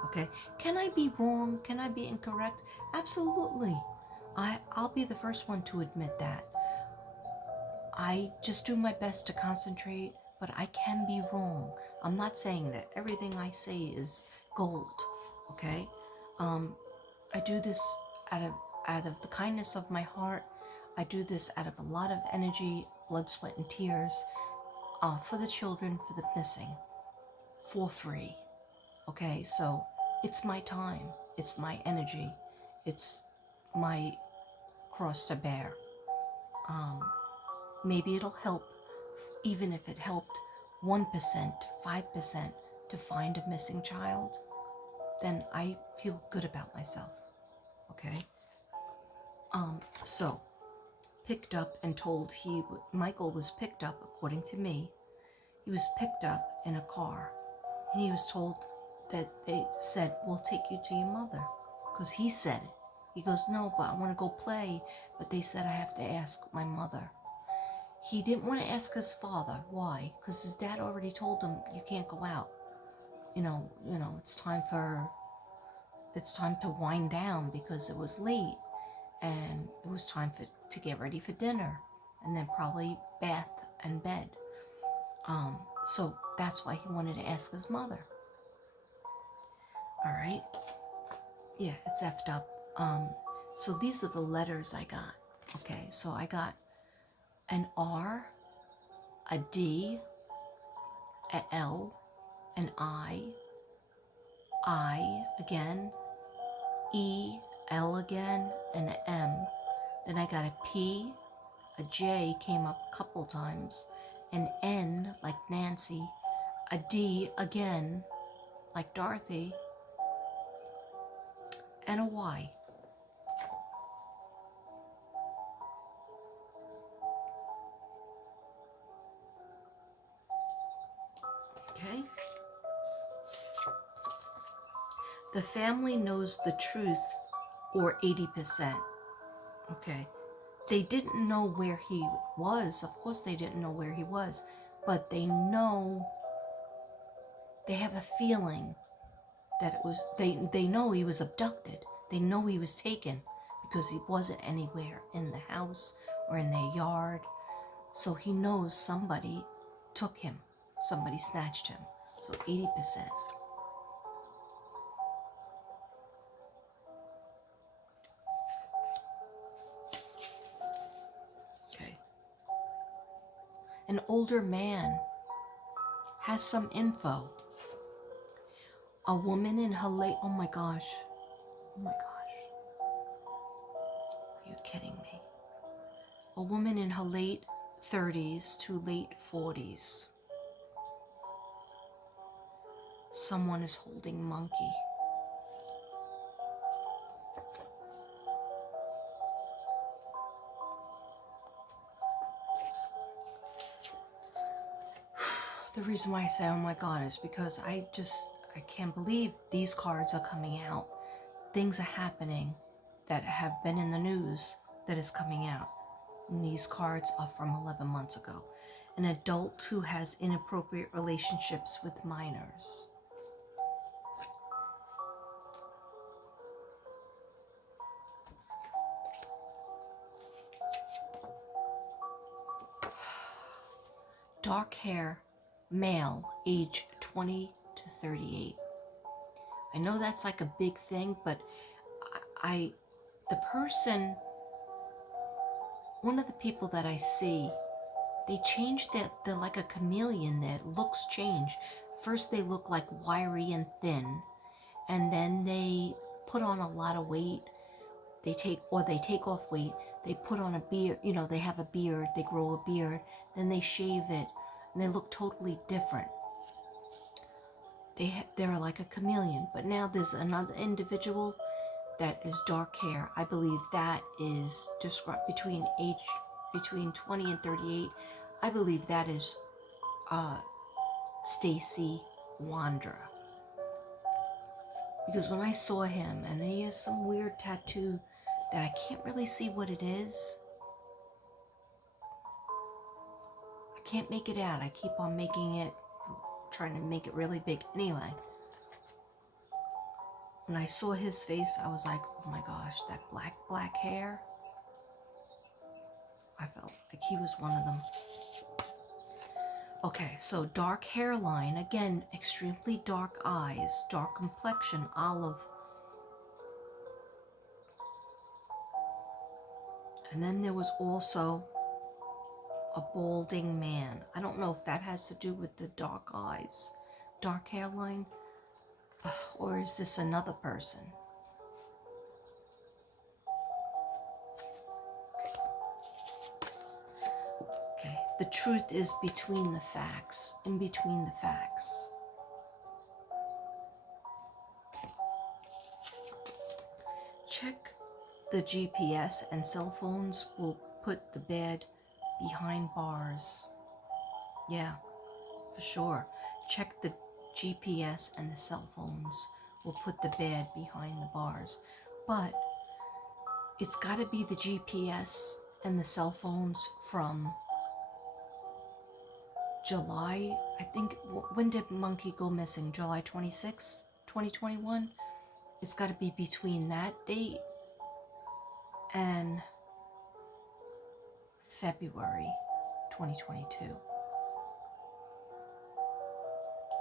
okay? Can I be wrong? Can I be incorrect? Absolutely. I'll be the first one to admit that. I just do my best to concentrate, but I can be wrong. I'm not saying that everything I say is gold, okay? I do this out of the kindness of my heart. I do this out of a lot of energy, blood, sweat, and tears, for the children, for the missing, for free, okay? So it's my time, it's my energy, it's my cross to bear. Maybe it'll help, even if it helped 1%, 5% to find a missing child, then I feel good about myself, okay? So, picked up and told Michael was picked up, according to me, he was picked up in a car, and he was told that they said, we'll take you to your mother, because he said it. He goes, no, but I want to go play, but they said I have to ask my mother. He didn't want to ask his father. Why? Because his dad already told him, you can't go out. You know, it's time to wind down because it was late and it was time to get ready for dinner and then probably bath and bed. So that's why he wanted to ask his mother. All right. Yeah, it's effed up. So these are the letters I got. Okay, so I got an R, a D, a L, an I again, E, L again, and an M. Then I got a P, a J came up a couple times, an N like Nancy, a D again like Dorothy, and a Y. Okay? The family knows the truth, or 80%. Okay? They didn't know where he was. Of course they didn't know where he was. But they know, they have a feeling that it was, they know he was abducted. They know he was taken because he wasn't anywhere in the house or in their yard. So he knows somebody took him. Somebody snatched him. So 80%. Okay. An older man has some info. A woman in her late, oh my gosh. Are you kidding me? A woman in her late 30s to late 40s. Someone is holding Monkey. The reason why I say, oh my God, is because I can't believe these cards are coming out. things are happening that have been in the news that is coming out. And these cards are from 11 months ago. An adult who has inappropriate relationships with minors. Dark hair, male, age 20 to 38. I know that's like a big thing, but the person, one of the people that I see, they change they're like a chameleon. Their looks change. First they look like wiry and thin, and then they put on a lot of weight. They take off weight. They put on a beard, they have a beard, they grow a beard, then they shave it, and they look totally different. They're like a chameleon. But now there's another individual that is dark hair. I believe that is described between 20 and 38. I believe that is Stacy Wandra. Because when I saw him, and then he has some weird tattoo that I can't really see what it is. I can't make it out. I keep on trying to make it really big. Anyway, when I saw his face, I was like, oh my gosh, that black hair. I felt like he was one of them. Okay, so dark hairline, again, extremely dark eyes, dark complexion, olive. And then there was also a balding man. I don't know if that has to do with the dark eyes, dark hairline, or is this another person? Okay, the truth is between the facts, in between the facts. Check the GPS, and cell phones will put the bad behind bars. Yeah, for sure. Check the GPS, and the cell phones will put the bad behind the bars. But it's got to be the GPS and the cell phones from July, I think. When did Monkey go missing? July 26th, 2021? It's got to be between that date and February 2022.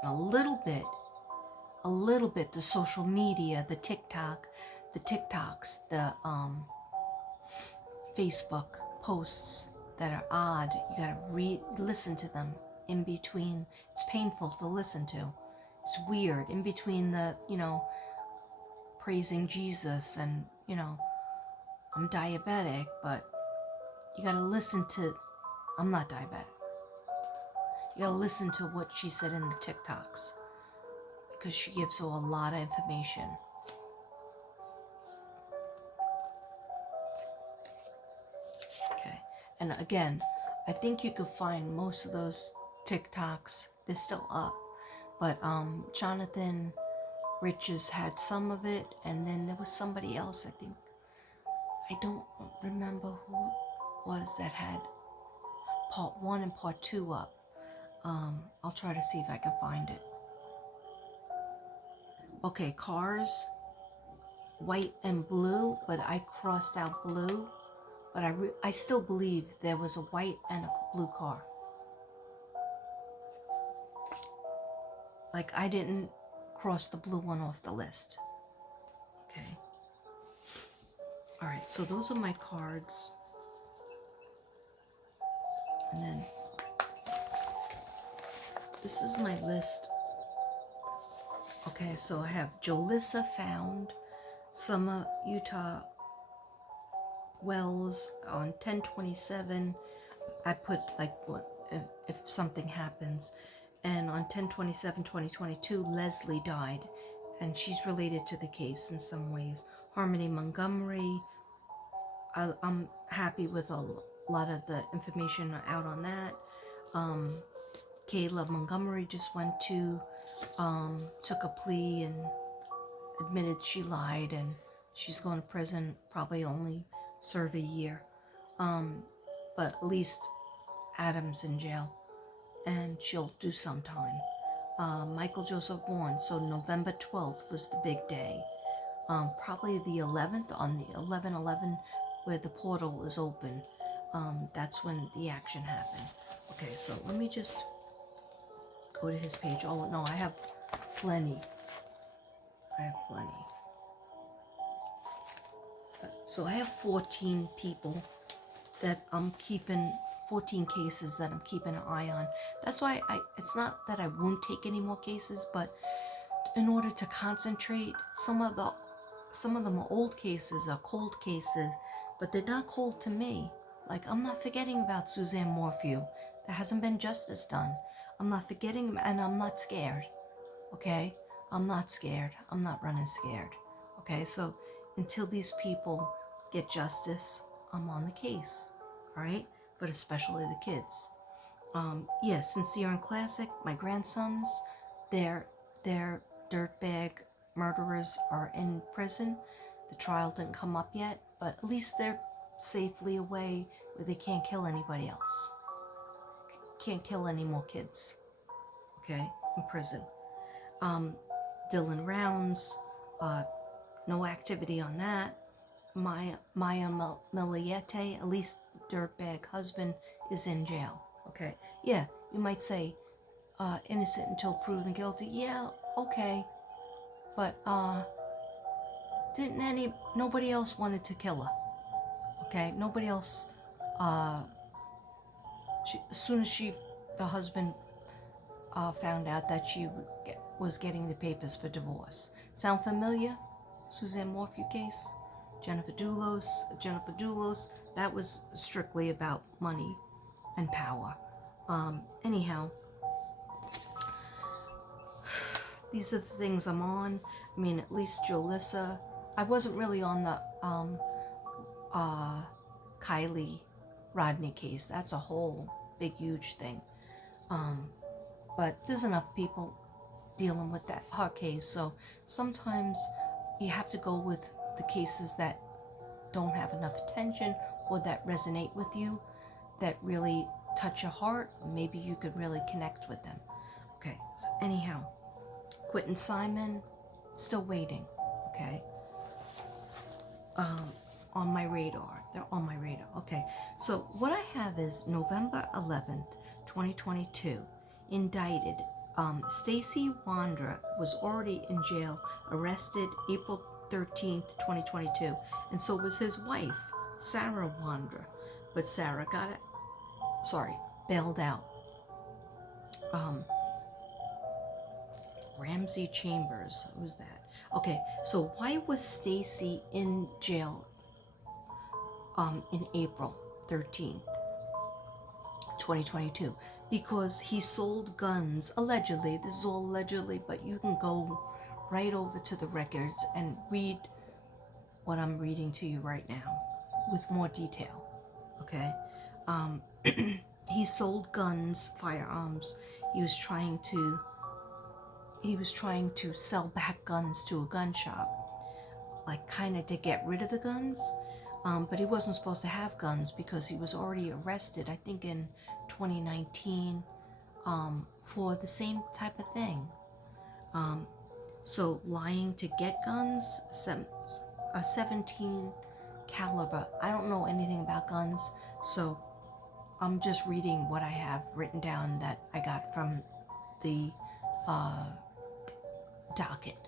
A little bit the social media, the TikToks, the Facebook posts that are odd. You gotta listen to them in between. It's painful to listen to. It's weird in between the, praising Jesus and, I'm diabetic, but you gotta listen to, I'm not diabetic. You gotta listen to what she said in the TikToks, because she gives a lot of information. Okay, and again, I think you could find most of those TikToks. They're still up, but Jonathan Riches had some of it, and then there was somebody else, I think. I don't remember who it was that had part 1 and part 2 up. I'll try to see if I can find it. Okay, cars, white and blue, but I crossed out blue. But I still believe there was a white and a blue car. Like, I didn't cross the blue one off the list. Okay. All right, so those are my cards. And then this is my list. Okay, so I have Jolissa Found, Summer, Utah, Wells on 10/27. I put like what if something happens. And on 10/27/2022, Leslie died, and she's related to the case in some ways. Harmony Montgomery, I'm happy with a lot of the information out on that. Kayla Montgomery just went to, took a plea, and admitted she lied and she's going to prison, probably only serve a year. But at least Adam's in jail and she'll do some time. Michael Joseph Vaughan, so November 12th was the big day. Probably the 11th, on the 11/11, where the portal is open. That's when the action happened. Okay, so let me just go to his page. Oh, no, I have plenty. So I have 14 people that I'm keeping, 14 cases that I'm keeping an eye on. That's why it's not that I won't take any more cases, but in order to concentrate, some of them are old cases, are cold cases, but they're not cold to me. Like, I'm not forgetting about Suzanne Morphew. There hasn't been justice done. I'm not forgetting, and I'm not scared. Okay? I'm not scared. I'm not running scared. Okay? So until these people get justice, I'm on the case. All right? But especially the kids. Yes, Sincere and Classic, my grandsons, they're dirtbag murderers are in prison. The trial didn't come up yet, but at least they're safely away where they can't kill anybody else. Can't kill any more kids. Okay? In prison. Dylan Rounds, no activity on that. Maya Miliete, at least dirtbag husband, is in jail. Okay? Yeah, you might say, innocent until proven guilty. Yeah, okay. But, nobody else wanted to kill her. Okay? Nobody else, as soon as the husband, found out that she was getting the papers for divorce. Sound familiar? Suzanne Morphew case? Jennifer Doulos, that was strictly about money and power. Anyhow, these are the things I'm on. I mean, at least Jolissa. I wasn't really on the Kylie Rodney case. That's a whole big, huge thing. But there's enough people dealing with her case. So sometimes you have to go with the cases that don't have enough attention or that resonate with you, that really touch your heart, or maybe you could really connect with them. Okay, so anyhow, Quentin Simon, still waiting, okay? On my radar. They're on my radar. Okay, so what I have is November 11th, 2022, indicted. Stacy Wandra was already in jail, arrested April 13th, 2022, and so was his wife, Sarah Wandra. But Sarah bailed out. Ramsey Chambers, who's that? Okay, so why was Stacy in jail in April 13th, 2022? Because he sold guns, allegedly. This is all allegedly, but you can go right over to the records and read what I'm reading to you right now with more detail, okay? He sold guns, firearms. He was trying to sell back guns to a gun shop, like kind of to get rid of the guns. But he wasn't supposed to have guns because he was already arrested, I think in 2019, for the same type of thing. So lying to get guns, a 17 caliber. I don't know anything about guns, so I'm just reading what I have written down that I got from the docket,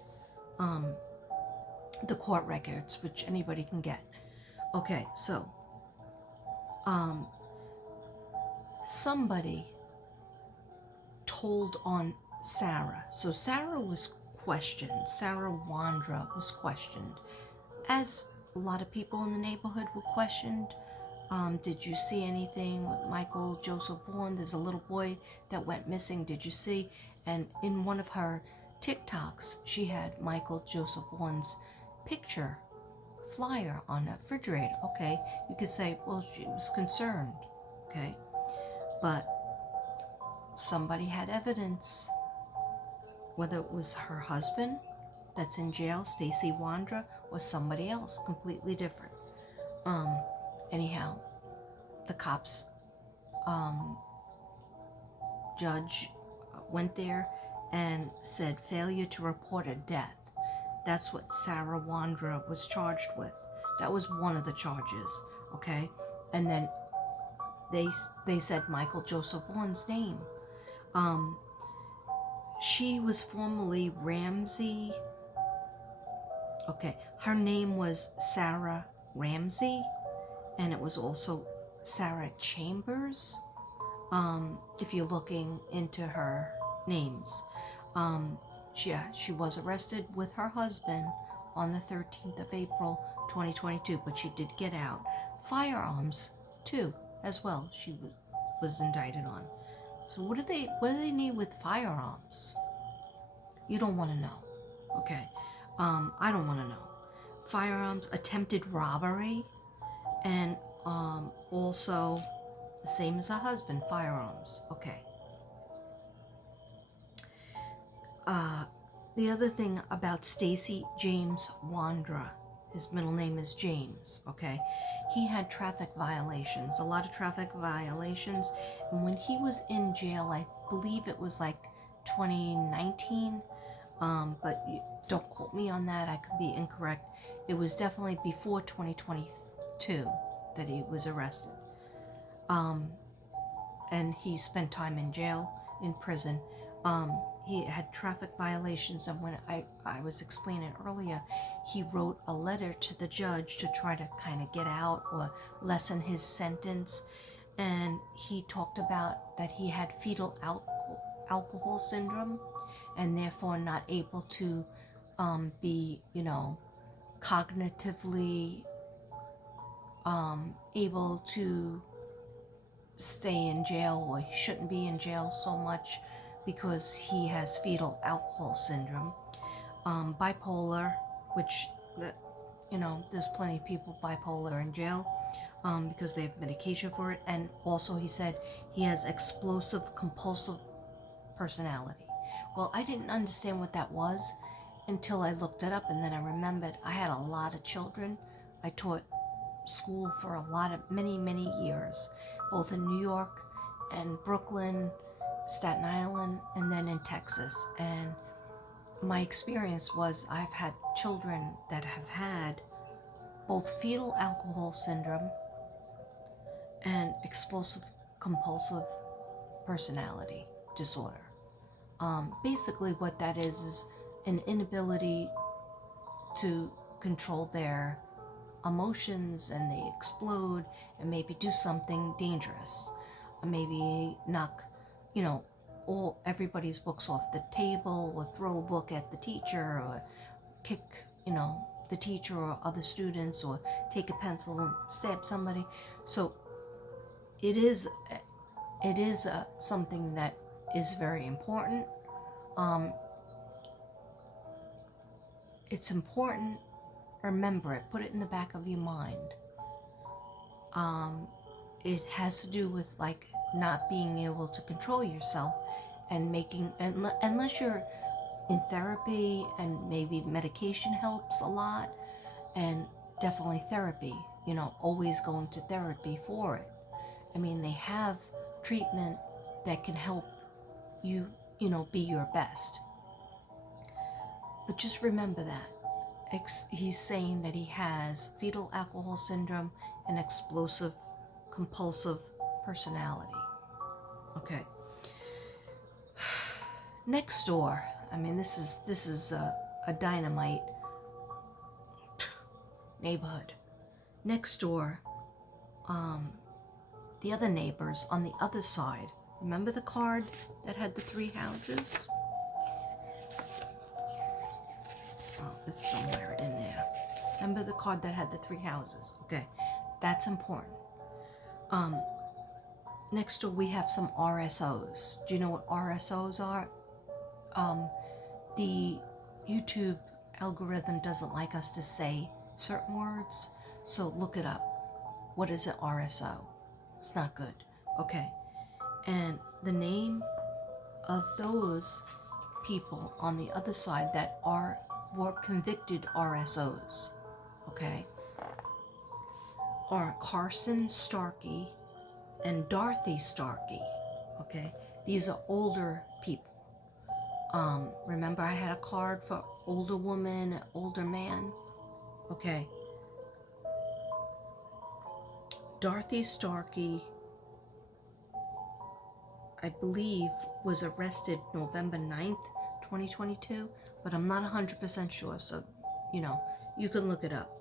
the court records, which anybody can get. Okay, so somebody told on Sarah. So Sarah was questioned. Sarah Wandra was questioned, as a lot of people in the neighborhood were questioned. Did you see anything with Michael Joseph Vaughan? There's a little boy that went missing. Did you see? And in one of her TikToks, she had Michael Joseph Vaughan's picture, flyer on a refrigerator. Okay, you could say, well, she was concerned. Okay, but somebody had evidence, whether it was her husband that's in jail, Stacy Wandra, or somebody else completely different. Anyhow, the cops judge went there and said failure to report a death. That's what Sarah Wandra was charged with. That was one of the charges, okay? And then they said Michael Joseph Vaughan's name. She was formerly Ramsey. Okay, her name was Sarah Ramsey, and it was also Sarah Chambers. If you're looking into her names, she was arrested with her husband on the 13th of April 2022, but she did get out. Firearms too, as well. She was indicted on. So what do they need with firearms? You don't want to know, okay? I don't want to know. Firearms, attempted robbery, and also the same as her husband, firearms. Okay. The other thing about Stacy James Wandra, his middle name is James, okay? He had traffic violations, a lot of traffic violations. And when he was in jail, I believe it was like 2019, but don't quote me on that, I could be incorrect. It was definitely before 2022 that he was arrested. And he spent time in jail, in prison. He had traffic violations, and when I was explaining earlier, he wrote a letter to the judge to try to kind of get out or lessen his sentence. And he talked about that he had fetal alcohol syndrome, and therefore not able to be, cognitively able to stay in jail, or he shouldn't be in jail so much because he has fetal alcohol syndrome. Bipolar, which, there's plenty of people bipolar in jail because they have medication for it. And also he said he has explosive compulsive personality. Well, I didn't understand what that was until I looked it up, and then I remembered I had a lot of children. I taught school for many years, both in New York and Brooklyn, Staten Island, and then in Texas. And my experience was I've had children that have had both fetal alcohol syndrome and explosive compulsive personality disorder. Basically what that is an inability to control their emotions, and they explode and maybe do something dangerous, maybe knock everybody's books off the table, or throw a book at the teacher, or kick the teacher or other students, or take a pencil and stab somebody. So it is something that is very important. It's important. Remember it. Put it in the back of your mind. It has to do with not being able to control yourself, and unless you're in therapy, and maybe medication helps a lot, and definitely therapy, always going to therapy for it. I mean, they have treatment that can help you, be your best. But just remember that. He's saying that he has fetal alcohol syndrome and explosive compulsive personality. Okay. Next door. I mean, this is a dynamite neighborhood. Next door, the other neighbors on the other side. Remember the card that had the 3 houses? Oh, it's somewhere in there. Remember the card that had the 3 houses? Okay, that's important. Next door we have some RSOs. Do you know what RSOs are? The YouTube algorithm doesn't like us to say certain words, so look it up. What is an RSO? It's not good. Okay. And the name of those people on the other side that are were convicted RSOs, okay, are Carson Starkey and Dorothy Starkey, okay? These are older people. Remember I had a card for older woman, older man? Okay. Dorothy Starkey, I believe, was arrested November 9th, 2022, but I'm not 100% sure, so, you can look it up.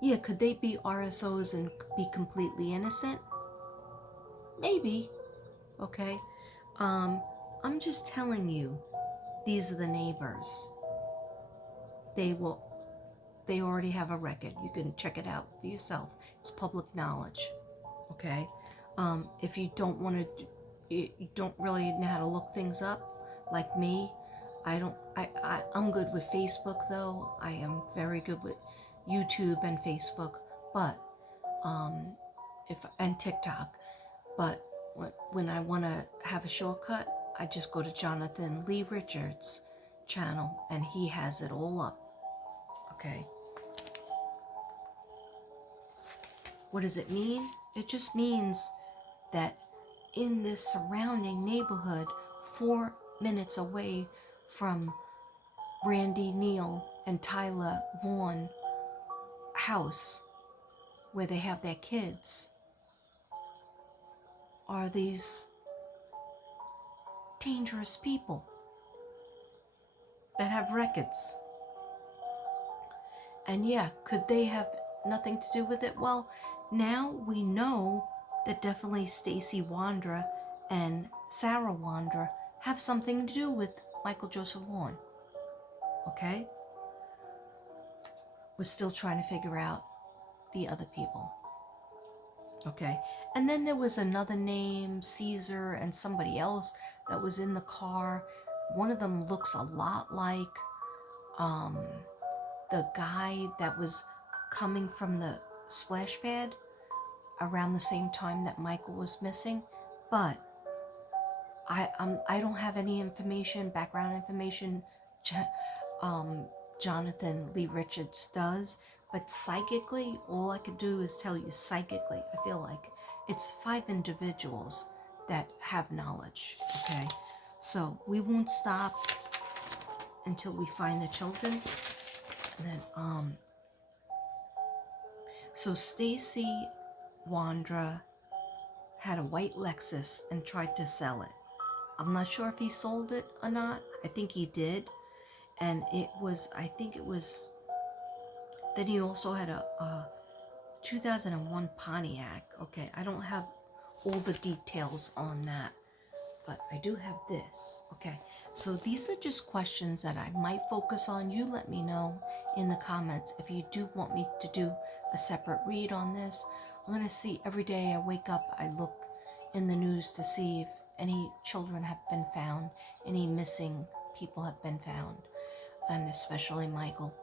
Yeah, could they be RSOs and be completely innocent? Maybe, okay? I'm just telling you, these are the neighbors. They already have a record. You can check it out for yourself. It's public knowledge, okay? If you don't want to, you don't really know how to look things up, like me. I'm good with Facebook though. I am very good with YouTube and Facebook, but and TikTok. But when I want to have a shortcut, I just go to Jonathan Lee Richards' channel, and he has it all up. Okay. What does it mean? It just means that in this surrounding neighborhood, 4 minutes away from Brandy Neal and Tyler Vaughan house, where they have their kids, are these dangerous people that have records. And yeah, could they have nothing to do with it? Well, now we know that definitely Stacy Wandra and Sarah Wandra have something to do with Michael Joseph Vaughan. Okay? We're still trying to figure out the other people. Okay? And then there was another name, Caesar, and somebody else that was in the car. One of them looks a lot like the guy that was coming from the splash pad around the same time that Michael was missing, but I don't have any information, background information. Jonathan Lee Richards does, but psychically, all I can do is tell you psychically. I feel like it's 5 individuals that have knowledge. Okay, so we won't stop until we find the children. And then so Stacy Wandra had a white Lexus and tried to sell it. I'm not sure if he sold it or not. I think he did. And then he also had a 2001 Pontiac. Okay, I don't have all the details on that, but I do have this. Okay, so these are just questions that I might focus on. You let me know in the comments if you do want me to do a separate read on this. I'm going to see every day I wake up, I look in the news to see if any children have been found, any missing people have been found, and especially Michael.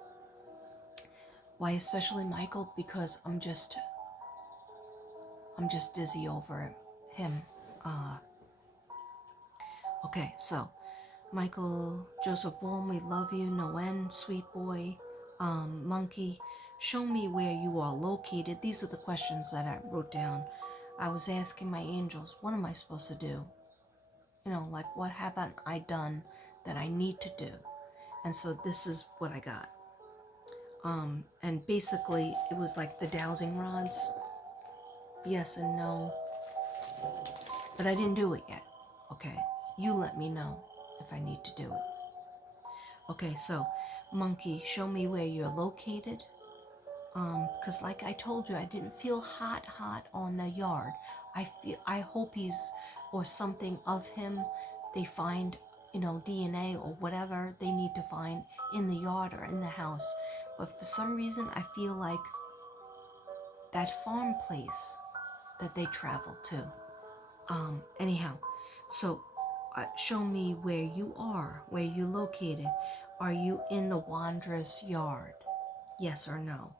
Why especially Michael? Because I'm just dizzy over him. Okay, so Michael Joseph Vaughan, we love you. Noen, sweet boy. Monkey, show me where you are located. These are the questions that I wrote down. I was asking my angels, what am I supposed to do? Like, what haven't I done that I need to do? And so this is what I got. And basically it was like the dowsing rods. Yes and no. But I didn't do it yet. Okay. You let me know if I need to do it. Okay, so Monkey, show me where you're located. Because like I told you, I didn't feel hot on the yard. I hope or something of him, they find, DNA or whatever they need to find in the yard or in the house. But for some reason, I feel like that farm place that they travel to. Anyhow, so show me where you are, where you located. Are you in the Wanderer's yard? Yes or no?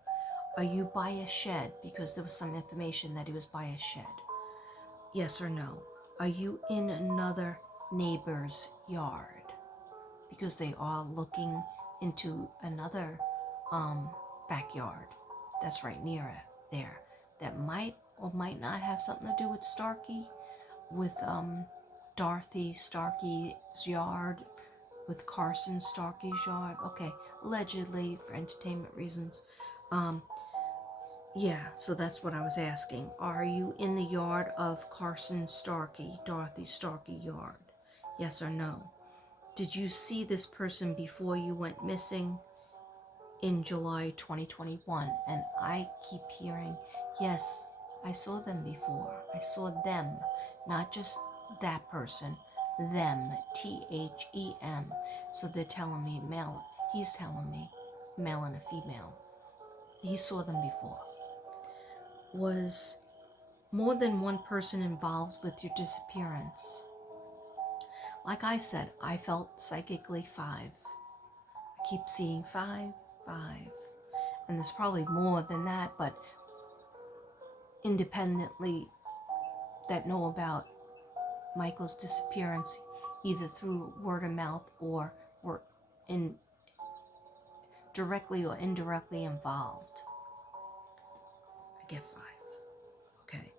Are you by a shed? Because there was some information that he was by a shed. Yes or no? Are you in another neighbor's yard? because they are looking into another backyard that's right near it there that might or might not have something to do with Starkey, with Dorothy Starkey's yard, with Carson Starkey's yard. Okay, allegedly for entertainment reasons. Yeah, so that's what I was asking. Are you in the yard of Carson Starkey, Dorothy Starkey yard? Yes or no? Did you see this person before you went missing in July 2021? And I keep hearing, yes, I saw them before. I saw them, not just that person, them, THEM. So they're telling me male, he's telling me male and a female. He saw them before. Was more than one person involved with your disappearance? Like I said, I felt psychically 5. I keep seeing 5, 5. And there's probably more than that, but independently that know about Michael's disappearance, either through word of mouth or were in directly or indirectly involved. I get 5. Okay.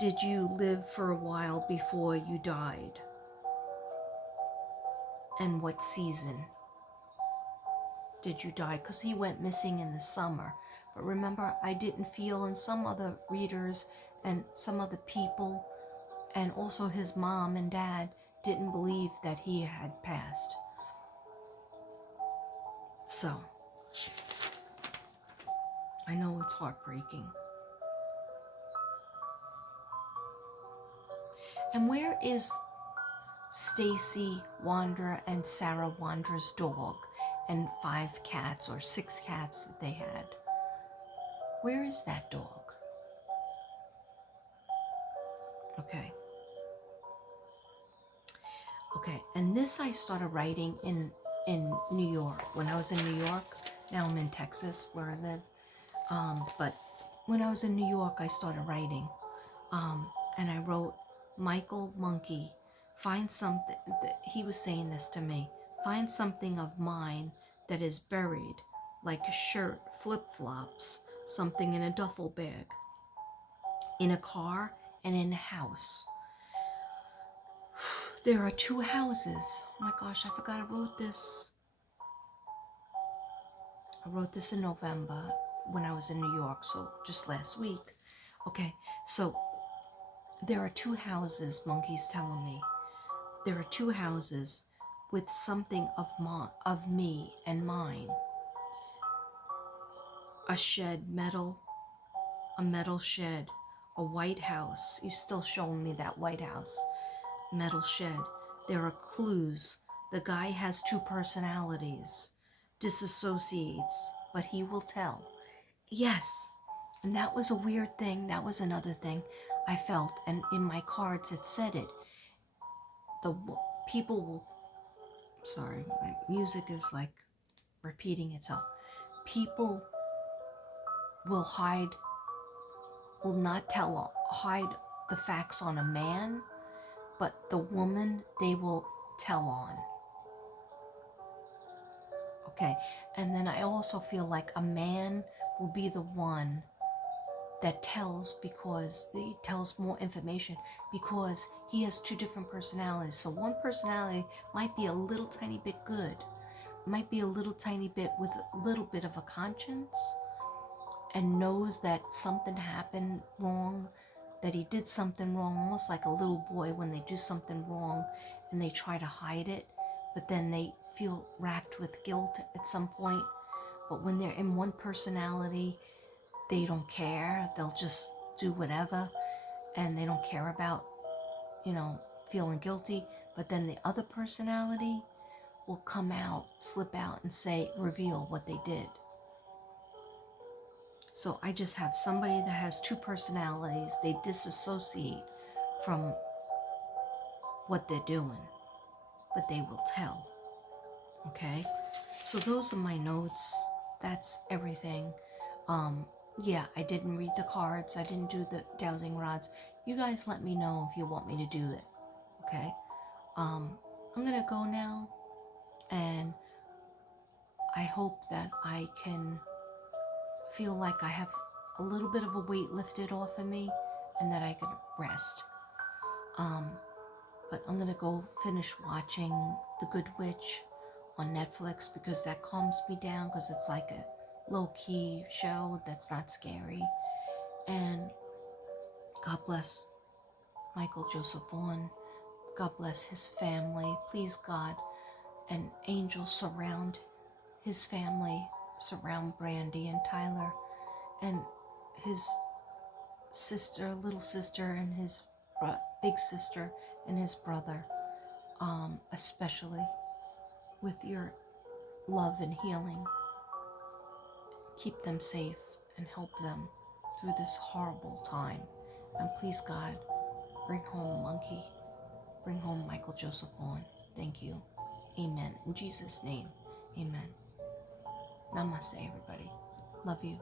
Did you live for a while before you died? And what season did you die? Because he went missing in the summer. But remember, I didn't feel, and some other readers and some other people, and also his mom and dad, didn't believe that he had passed. So, I know it's heartbreaking. And where is Stacy Wanderer and Sarah Wanderer's dog and 5 cats or 6 cats that they had? Where is that dog? Okay. Okay, and this I started writing in New York. When I was in New York, now I'm in Texas where I live. But when I was in New York, I started writing. And I wrote, Michael Monkey, find something, he was saying this to me, find something of mine that is buried, like a shirt, flip-flops, something in a duffel bag, in a car, and in a house. There are 2 houses. Oh my gosh, I forgot I wrote this. I wrote this in November when I was in New York, so just last week. Okay, so there are 2 houses, Monkey's telling me. There are 2 houses with something of me and mine. A shed, a metal shed, a white house. You're still showing me that white house. Metal shed. There are clues. The guy has 2 personalities. Disassociates, but he will tell. Yes, and that was a weird thing. That was another thing I felt, and in my cards it said it. The people will, sorry, my music is like repeating itself. People will not hide the facts on a man, but the woman they will tell on. Okay, and then I also feel like a man will be the one that tells because he tells more information because he has 2 different personalities. So one personality might be a little tiny bit good, might be a little tiny bit with a little bit of a conscience and knows that something happened wrong, that he did something wrong, almost like a little boy when they do something wrong and they try to hide it, but then they feel racked with guilt at some point. But when they're in one personality, they don't care. They'll just do whatever and they don't care about, feeling guilty. But then the other personality will come out, slip out and say, reveal what they did. So I just have somebody that has 2 personalities. They disassociate from what they're doing, but they will tell. Okay? So those are my notes. That's everything. Yeah, I didn't read the cards. I didn't do the dowsing rods. You guys let me know if you want me to do it. Okay? I'm going to go now. And I hope that I can feel like I have a little bit of a weight lifted off of me and that I can rest. But I'm gonna go finish watching The Good Witch on Netflix because that calms me down, because it's like a low-key show that's not scary. And God bless Michael Joseph Vaughan. God bless his family. Please, God, and angels surround his family, surround Brandy and Tyler and his sister, little sister, and his big sister and his brother, especially with your love and healing. Keep them safe and help them through this horrible time. And please, God, bring home Monkey. Bring home Michael Joseph Vaughan. Thank you. Amen. In Jesus' name, amen. Namaste, everybody. Love you.